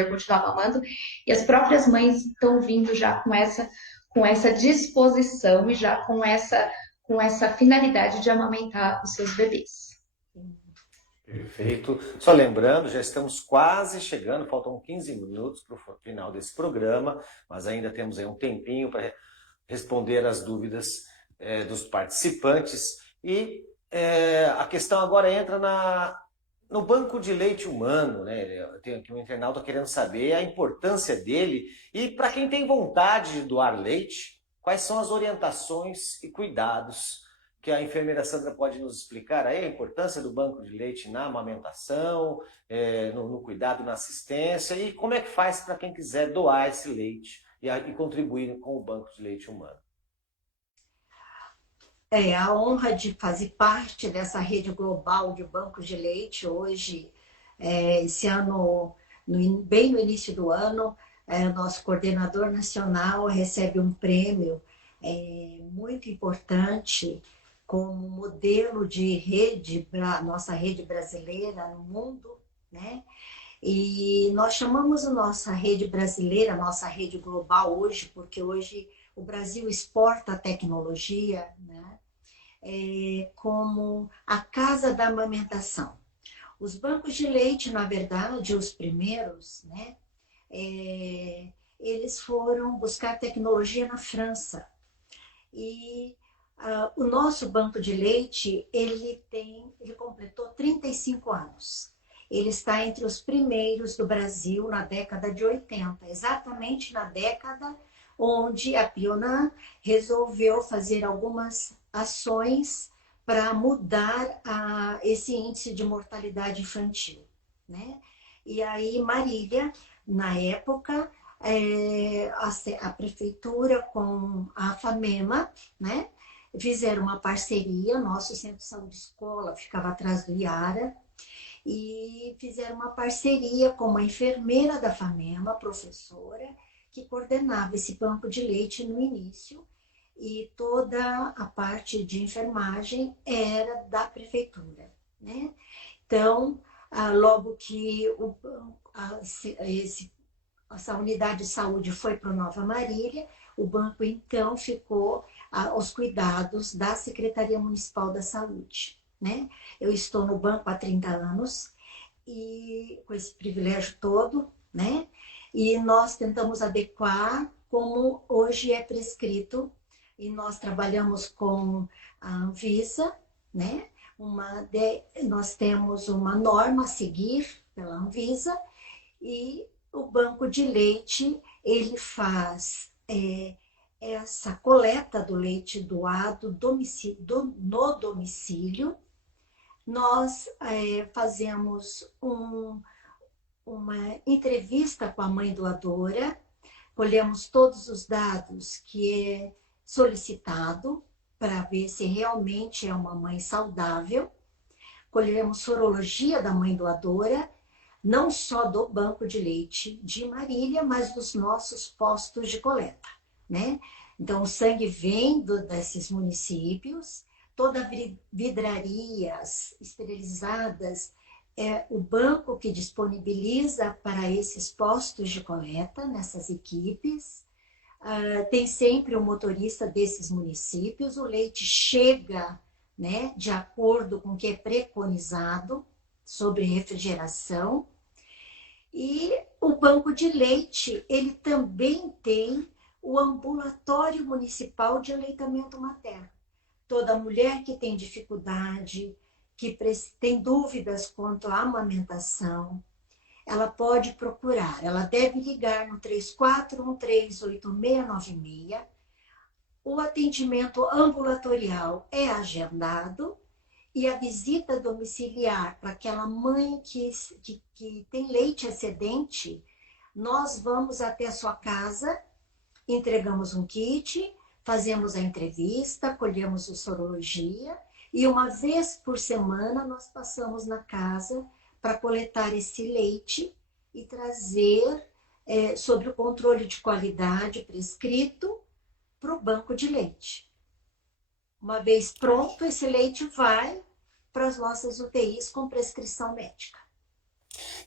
continuar mamando. E as próprias mães estão vindo já com essa disposição e já com essa finalidade de amamentar os seus bebês. Perfeito. Só lembrando, já estamos quase chegando, faltam 15 minutos para o final desse programa, mas ainda temos aí um tempinho para responder as dúvidas dos participantes. E a questão agora entra no banco de leite humano, né? Tem aqui um internauta querendo saber a importância dele e para quem tem vontade de doar leite, quais são as orientações e cuidados que a enfermeira Sandra pode nos explicar aí, a importância do banco de leite na amamentação, no cuidado, na assistência, e como é que faz para quem quiser doar esse leite e contribuir com o banco de leite humano. A honra de fazer parte dessa rede global de bancos de leite hoje, esse ano, bem no início do ano, nosso coordenador nacional recebe um prêmio muito importante como modelo de rede, nossa rede brasileira no mundo, né? E nós chamamos a nossa rede brasileira, a nossa rede global hoje, porque hoje o Brasil exporta tecnologia, né? Como a casa da amamentação. Os bancos de leite, na verdade, os primeiros, né? Eles foram buscar tecnologia na França. E o nosso banco de leite, ele completou 35 anos. Ele está entre os primeiros do Brasil na década de 80, exatamente na década onde a Pionan resolveu fazer algumas ações para mudar esse índice de mortalidade infantil, né? E aí Marília, na época, a prefeitura com a FAMEMA, né, fizeram uma parceria, nosso centro de saúde escola ficava atrás do Iara, e fizeram uma parceria com uma enfermeira da FAMEMA, professora, que coordenava esse banco de leite no início, e toda a parte de enfermagem era da prefeitura, né? Então, logo que essa unidade de saúde foi para Nova Marília, o banco então ficou aos cuidados da Secretaria Municipal da Saúde, né? Eu estou no banco há 30 anos e com esse privilégio todo, né? E nós tentamos adequar como hoje é prescrito, e nós trabalhamos com a Anvisa, né? Nós temos uma norma a seguir pela Anvisa, e o banco de leite, ele faz essa coleta do leite doado no domicílio. Nós fazemos uma entrevista com a mãe doadora, colhemos todos os dados que é solicitado para ver se realmente é uma mãe saudável, colhemos sorologia da mãe doadora, não só do banco de leite de Marília, mas dos nossos postos de coleta, né? Então, o sangue vem desses municípios, toda vidrarias esterilizadas, o banco que disponibiliza para esses postos de coleta, nessas equipes. Tem sempre o motorista desses municípios, o leite chega, né, de acordo com o que é preconizado sobre refrigeração. E o banco de leite, ele também tem o ambulatório municipal de aleitamento materno. Toda mulher que tem dificuldade, que tem dúvidas quanto à amamentação, ela pode procurar, ela deve ligar no 34138696. O atendimento ambulatorial é agendado e a visita domiciliar para aquela mãe que tem leite excedente, nós vamos até a sua casa, entregamos um kit, fazemos a entrevista, colhemos a sorologia e uma vez por semana nós passamos na casa para coletar esse leite e trazer sobre o controle de qualidade prescrito para o banco de leite. Uma vez pronto, esse leite vai para as nossas UTIs com prescrição médica.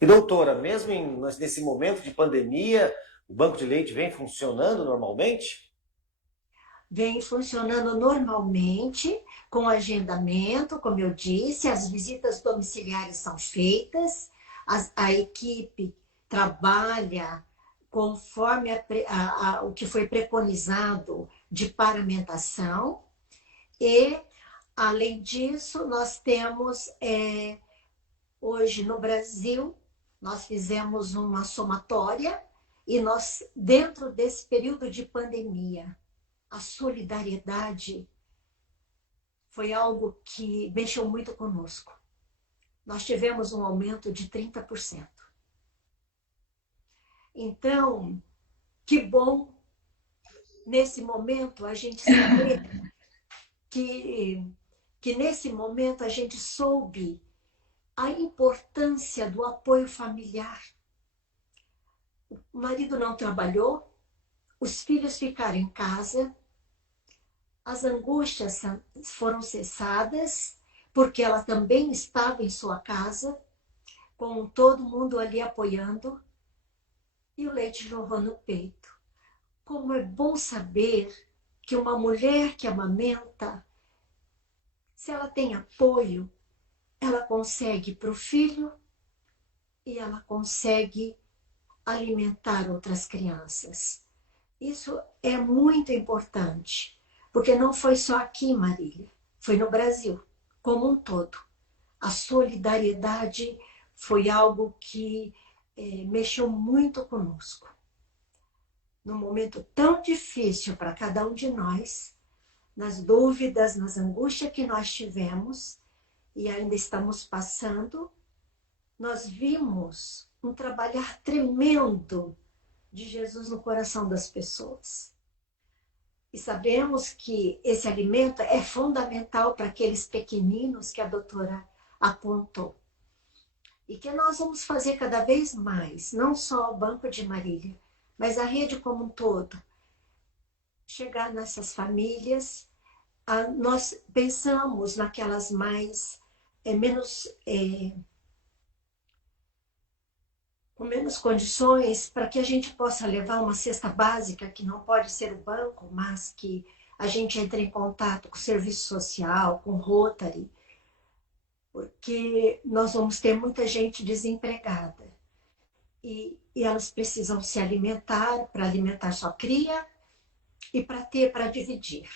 E doutora, mesmo nesse momento de pandemia, o banco de leite vem funcionando normalmente? Vem funcionando normalmente, com agendamento, como eu disse, as visitas domiciliares são feitas, a equipe trabalha conforme o que foi preconizado de paramentação e, além disso, nós temos, hoje no Brasil, nós fizemos uma somatória e nós, dentro desse período de pandemia, a solidariedade foi algo que mexeu muito conosco. Nós tivemos um aumento de 30%. Então, que bom, nesse momento, a gente saber que nesse momento a gente soube a importância do apoio familiar. O marido não trabalhou, os filhos ficaram em casa, as angústias foram cessadas, porque ela também estava em sua casa, com todo mundo ali apoiando, e o leite jorrou no peito. Como é bom saber que uma mulher que amamenta, se ela tem apoio, ela consegue para o filho e ela consegue alimentar outras crianças. Isso é muito importante, porque não foi só aqui, Marília, foi no Brasil, como um todo. A solidariedade foi algo que mexeu muito conosco. Num momento tão difícil para cada um de nós, nas dúvidas, nas angústias que nós tivemos e ainda estamos passando, nós vimos um trabalhar tremendo de Jesus no coração das pessoas. E sabemos que esse alimento é fundamental para aqueles pequeninos que a doutora apontou. E que nós vamos fazer cada vez mais, não só o Banco de Marília, mas a rede como um todo. Chegar nessas famílias, nós pensamos naquelas com menos condições, para que a gente possa levar uma cesta básica, que não pode ser o banco, mas que a gente entre em contato com o serviço social, com o Rotary, porque nós vamos ter muita gente desempregada. E elas precisam se alimentar, para alimentar sua cria e para ter para dividir.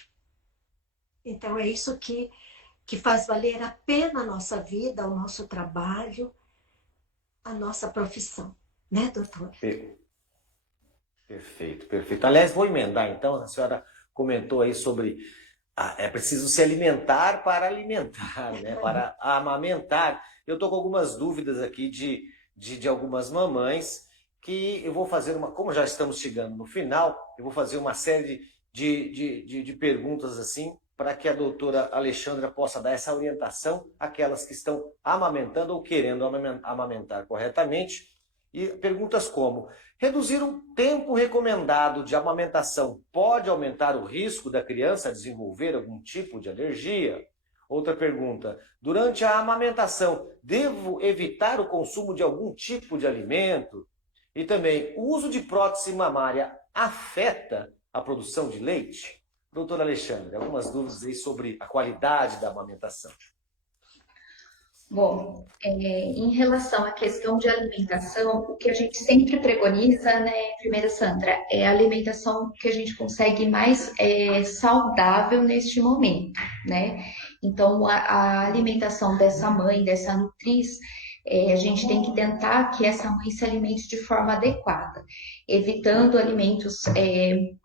Então é isso que faz valer a pena a nossa vida, o nosso trabalho, a nossa profissão, né, doutora? Perfeito, perfeito. Aliás, vou emendar então, a senhora comentou aí sobre é preciso se alimentar para alimentar, né? Para amamentar. Eu estou com algumas dúvidas aqui de algumas mamães que eu vou fazer como já estamos chegando no final, eu vou fazer uma série de perguntas assim, para que a doutora Alexandra possa dar essa orientação àquelas que estão amamentando ou querendo amamentar corretamente. E perguntas como: reduzir o tempo recomendado de amamentação pode aumentar o risco da criança desenvolver algum tipo de alergia? Outra pergunta: durante a amamentação, devo evitar o consumo de algum tipo de alimento? E também, o uso de prótese mamária afeta a produção de leite? Doutora Alexandre, algumas dúvidas aí sobre a qualidade da amamentação. Bom, em relação à questão de alimentação, o que a gente sempre preconiza, né, primeira Sandra, é a alimentação que a gente consegue mais saudável neste momento, né? Então, a alimentação dessa mãe, dessa nutriz, a gente tem que tentar que essa mãe se alimente de forma adequada, evitando alimentos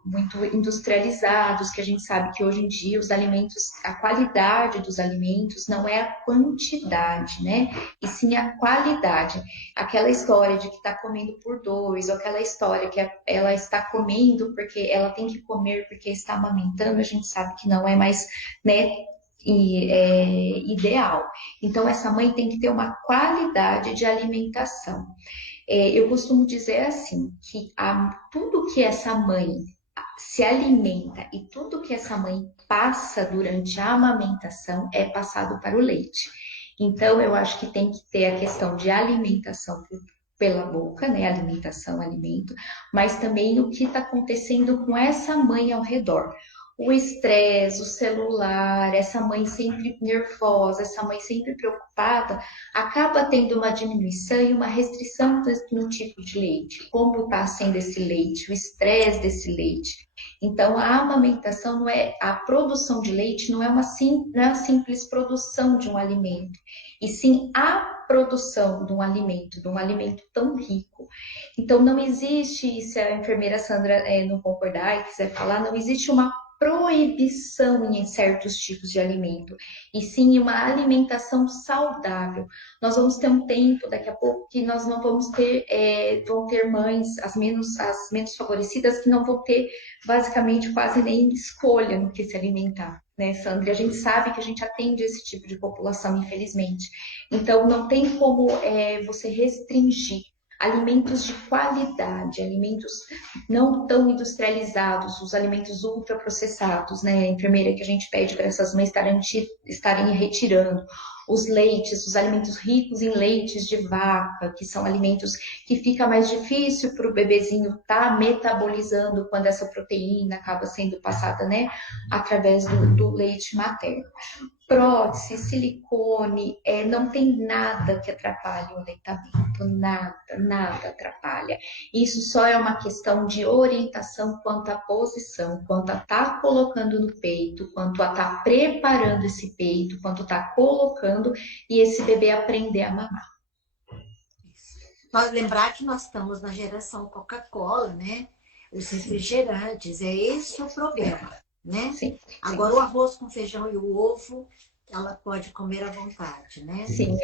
muito industrializados, que a gente sabe que hoje em dia os alimentos, a qualidade dos alimentos não é a quantidade, né? E sim a qualidade. Aquela história de que está comendo por dois, ou aquela história que ela está comendo porque ela tem que comer porque está amamentando, a gente sabe que não é mais, né, ideal. Então, essa mãe tem que ter uma qualidade de alimentação. Eu costumo dizer assim, que tudo que essa mãe se alimenta e tudo que essa mãe passa durante a amamentação é passado para o leite. Então, eu acho que tem que ter a questão de alimentação pela boca, né? Alimentação, alimento, mas também o que está acontecendo com essa mãe ao redor. O estresse, o celular, essa mãe sempre nervosa, essa mãe sempre preocupada, acaba tendo uma diminuição e uma restrição no tipo de leite. Como está sendo esse leite, o estresse desse leite. Então, a amamentação não é, a produção de leite não é uma simples produção de um alimento, e sim a produção de um alimento tão rico. Então, não existe, se a enfermeira Sandra não concordar e quiser falar, não existe uma proibição em certos tipos de alimento, e sim uma alimentação saudável. Nós vamos ter um tempo daqui a pouco que nós não vamos ter, vão ter mães, as menos favorecidas, que não vão ter basicamente quase nem escolha no que se alimentar, né, Sandra? A gente sabe que a gente atende esse tipo de população, infelizmente. Então, não tem como você restringir alimentos de qualidade, alimentos não tão industrializados, os alimentos ultraprocessados, né, enfermeira, que a gente pede para essas mães estarem retirando. Os leites, os alimentos ricos em leites de vaca, que são alimentos que fica mais difícil para o bebezinho estar metabolizando quando essa proteína acaba sendo passada, né, através do leite materno. Prótese, silicone, não tem nada que atrapalhe o aleitamento, nada atrapalha. Isso só é uma questão de orientação quanto à posição, quanto a estar colocando no peito, quanto a estar preparando esse peito, quanto estar colocando e esse bebê aprender a mamar. Nós lembrar que nós estamos na geração Coca-Cola, né? Os refrigerantes, é esse o problema, né? Sim. Agora o arroz com feijão e o ovo, ela pode comer à vontade, né? Sim,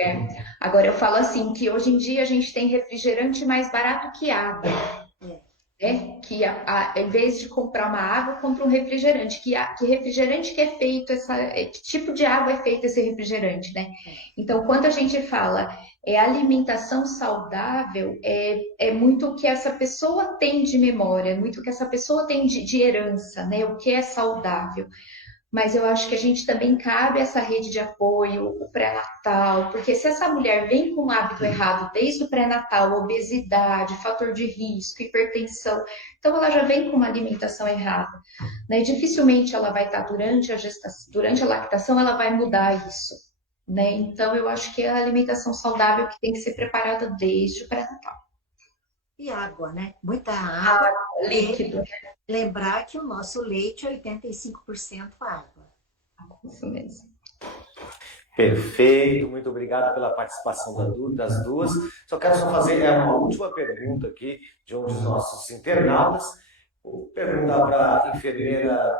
Agora eu falo assim, que hoje em dia a gente tem refrigerante mais barato que água. Que em vez de comprar uma água, compra um refrigerante. Que refrigerante que é feito, que tipo de água é feito esse refrigerante, né? Então, quando a gente fala alimentação saudável, é muito o que essa pessoa tem de memória, muito o que essa pessoa tem de herança, né? O que é saudável. Mas eu acho que a gente também cabe essa rede de apoio, o pré-natal, porque se essa mulher vem com um hábito errado desde o pré-natal, obesidade, fator de risco, hipertensão, então ela já vem com uma alimentação errada, né? Dificilmente ela vai estar durante a lactação, ela vai mudar isso, né? Então eu acho que é a alimentação saudável que tem que ser preparada desde o pré-natal. E água, né? Muita água. Líquido. Lembrar que o nosso leite é 85% água. Isso mesmo. Perfeito, muito obrigado pela participação das duas. Só quero fazer uma última pergunta aqui de um dos nossos internautas. Vou perguntar para a enfermeira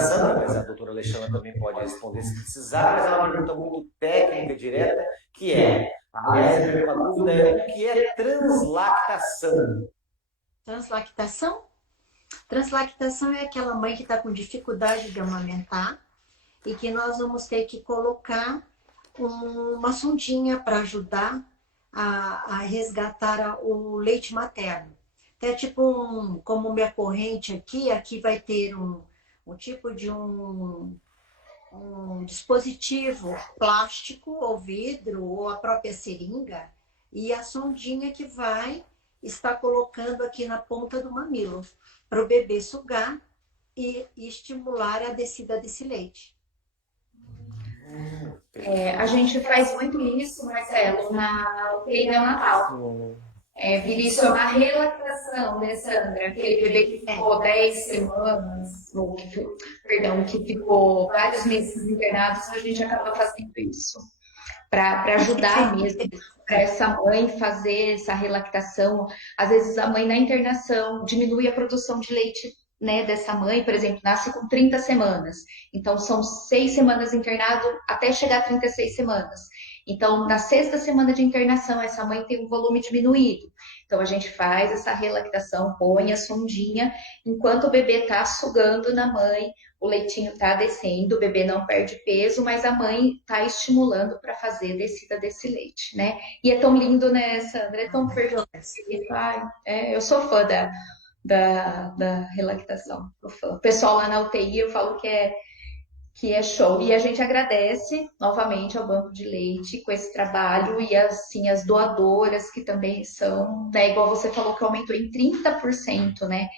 Sandra, mas a doutora Alexandra também pode responder se precisar, mas é uma pergunta muito técnica e direta, que aliás, uma dúvida, o que é translactação? Translactação é aquela mãe que está com dificuldade de amamentar e que nós vamos ter que colocar uma sondinha para ajudar a resgatar o leite materno. Então, é tipo como minha corrente aqui vai ter um tipo de um dispositivo plástico ou vidro ou a própria seringa e a sondinha que vai estar colocando aqui na ponta do mamilo para o bebê sugar e estimular a descida desse leite. A gente faz muito isso, Marcelo, na UTI neonatal. Vira isso uma relactação, né, Sandra? Aquele bebê que ficou 10 semanas, que ficou vários meses internados, a gente acaba fazendo isso. Para ajudar mesmo, para essa mãe fazer essa relactação. Às vezes a mãe na internação diminui a produção de leite, né, dessa mãe, por exemplo, nasce com 30 semanas. Então são 6 semanas internado até chegar a 36 semanas. Então, na 6ª semana de internação, essa mãe tem um volume diminuído. Então, a gente faz essa relactação, põe a sondinha, enquanto o bebê está sugando na mãe, o leitinho está descendo, o bebê não perde peso, mas a mãe está estimulando para fazer a descida desse leite, né? E é tão lindo, né, Sandra? É tão perfeito. Ai, eu sou fã da relactação. O pessoal lá na UTI, eu falo que é show. E a gente agradece novamente ao Banco de Leite com esse trabalho e assim, as doadoras que também são, né, igual você falou que aumentou em 30%, né?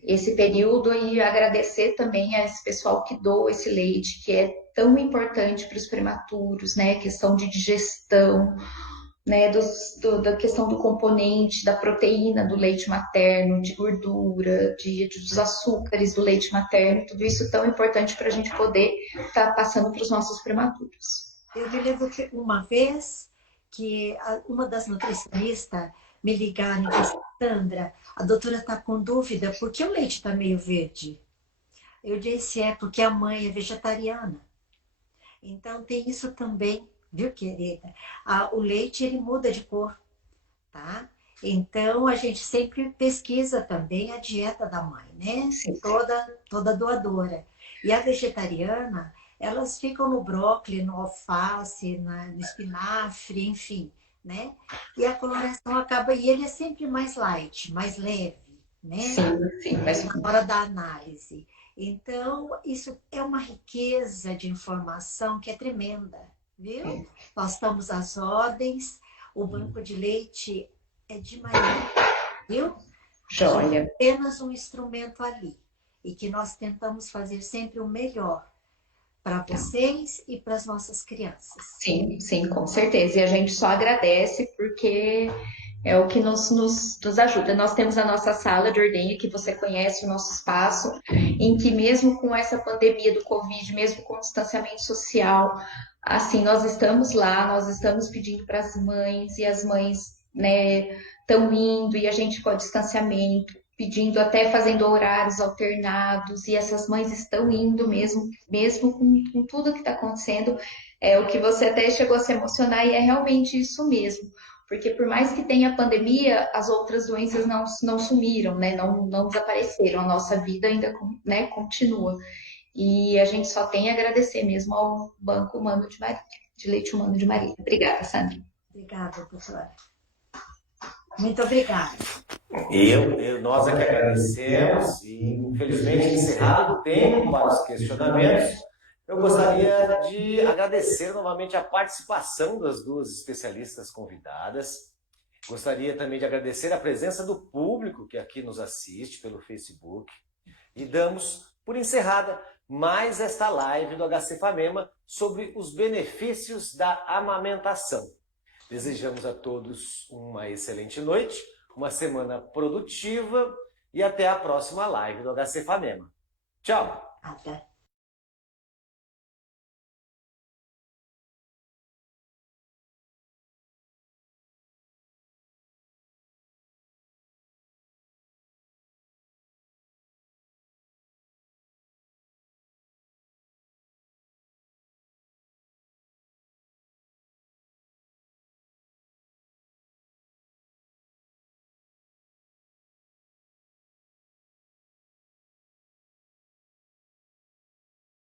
Esse período, e agradecer também a esse pessoal que doa esse leite, que é tão importante para os prematuros, né? Questão de digestão, né? Da questão do componente, da proteína do leite materno, de gordura, dos açúcares do leite materno, tudo isso tão importante para a gente poder estar passando para os nossos prematuros. Eu me lembro que uma vez que uma das nutricionistas me ligaram e disse: Sandra, a doutora está com dúvida, por que o leite está meio verde? Eu disse: é porque a mãe é vegetariana. Então tem isso também, viu, querida? O leite, ele muda de cor, tá? Então a gente sempre pesquisa também a dieta da mãe, né? Sim. Toda doadora. E a vegetariana, elas ficam no brócolis, no alface, no espinafre, enfim, né? E a coloração acaba, e ele é sempre mais light, mais leve, né? Sim, mas Na hora da análise. Então, isso é uma riqueza de informação que é tremenda, viu? Nós estamos às ordens, o Banco de Leite é de maneira, viu? joia. Apenas um instrumento ali, e que nós tentamos fazer sempre o melhor para vocês e para as nossas crianças. Sim, com certeza. E a gente só agradece porque é o que nos ajuda. Nós temos a nossa sala de ordenha, que você conhece, o nosso espaço, em que mesmo com essa pandemia do Covid, mesmo com o distanciamento social, assim, nós estamos lá, nós estamos pedindo para as mães, e as mães, né, estão indo, e a gente com o distanciamento, pedindo, até fazendo horários alternados, e essas mães estão indo mesmo com tudo que está acontecendo. É o que você até chegou a se emocionar, e é realmente isso mesmo. Porque por mais que tenha pandemia, as outras doenças não sumiram, né? Não desapareceram. A nossa vida ainda, né, continua. E a gente só tem a agradecer mesmo ao Banco Humano de Marília, de Leite Humano de Marília. Obrigada, Sandra. Obrigada, doutora. Muito obrigada. Nós aqui agradecemos, e infelizmente encerrado o tempo para os questionamentos, eu gostaria de agradecer novamente a participação das duas especialistas convidadas. Gostaria também de agradecer a presença do público que aqui nos assiste pelo Facebook. E damos por encerrada mais esta live do HC Famema sobre os benefícios da amamentação. Desejamos a todos uma excelente noite, uma semana produtiva e até a próxima live do HC Famema. Tchau! Até.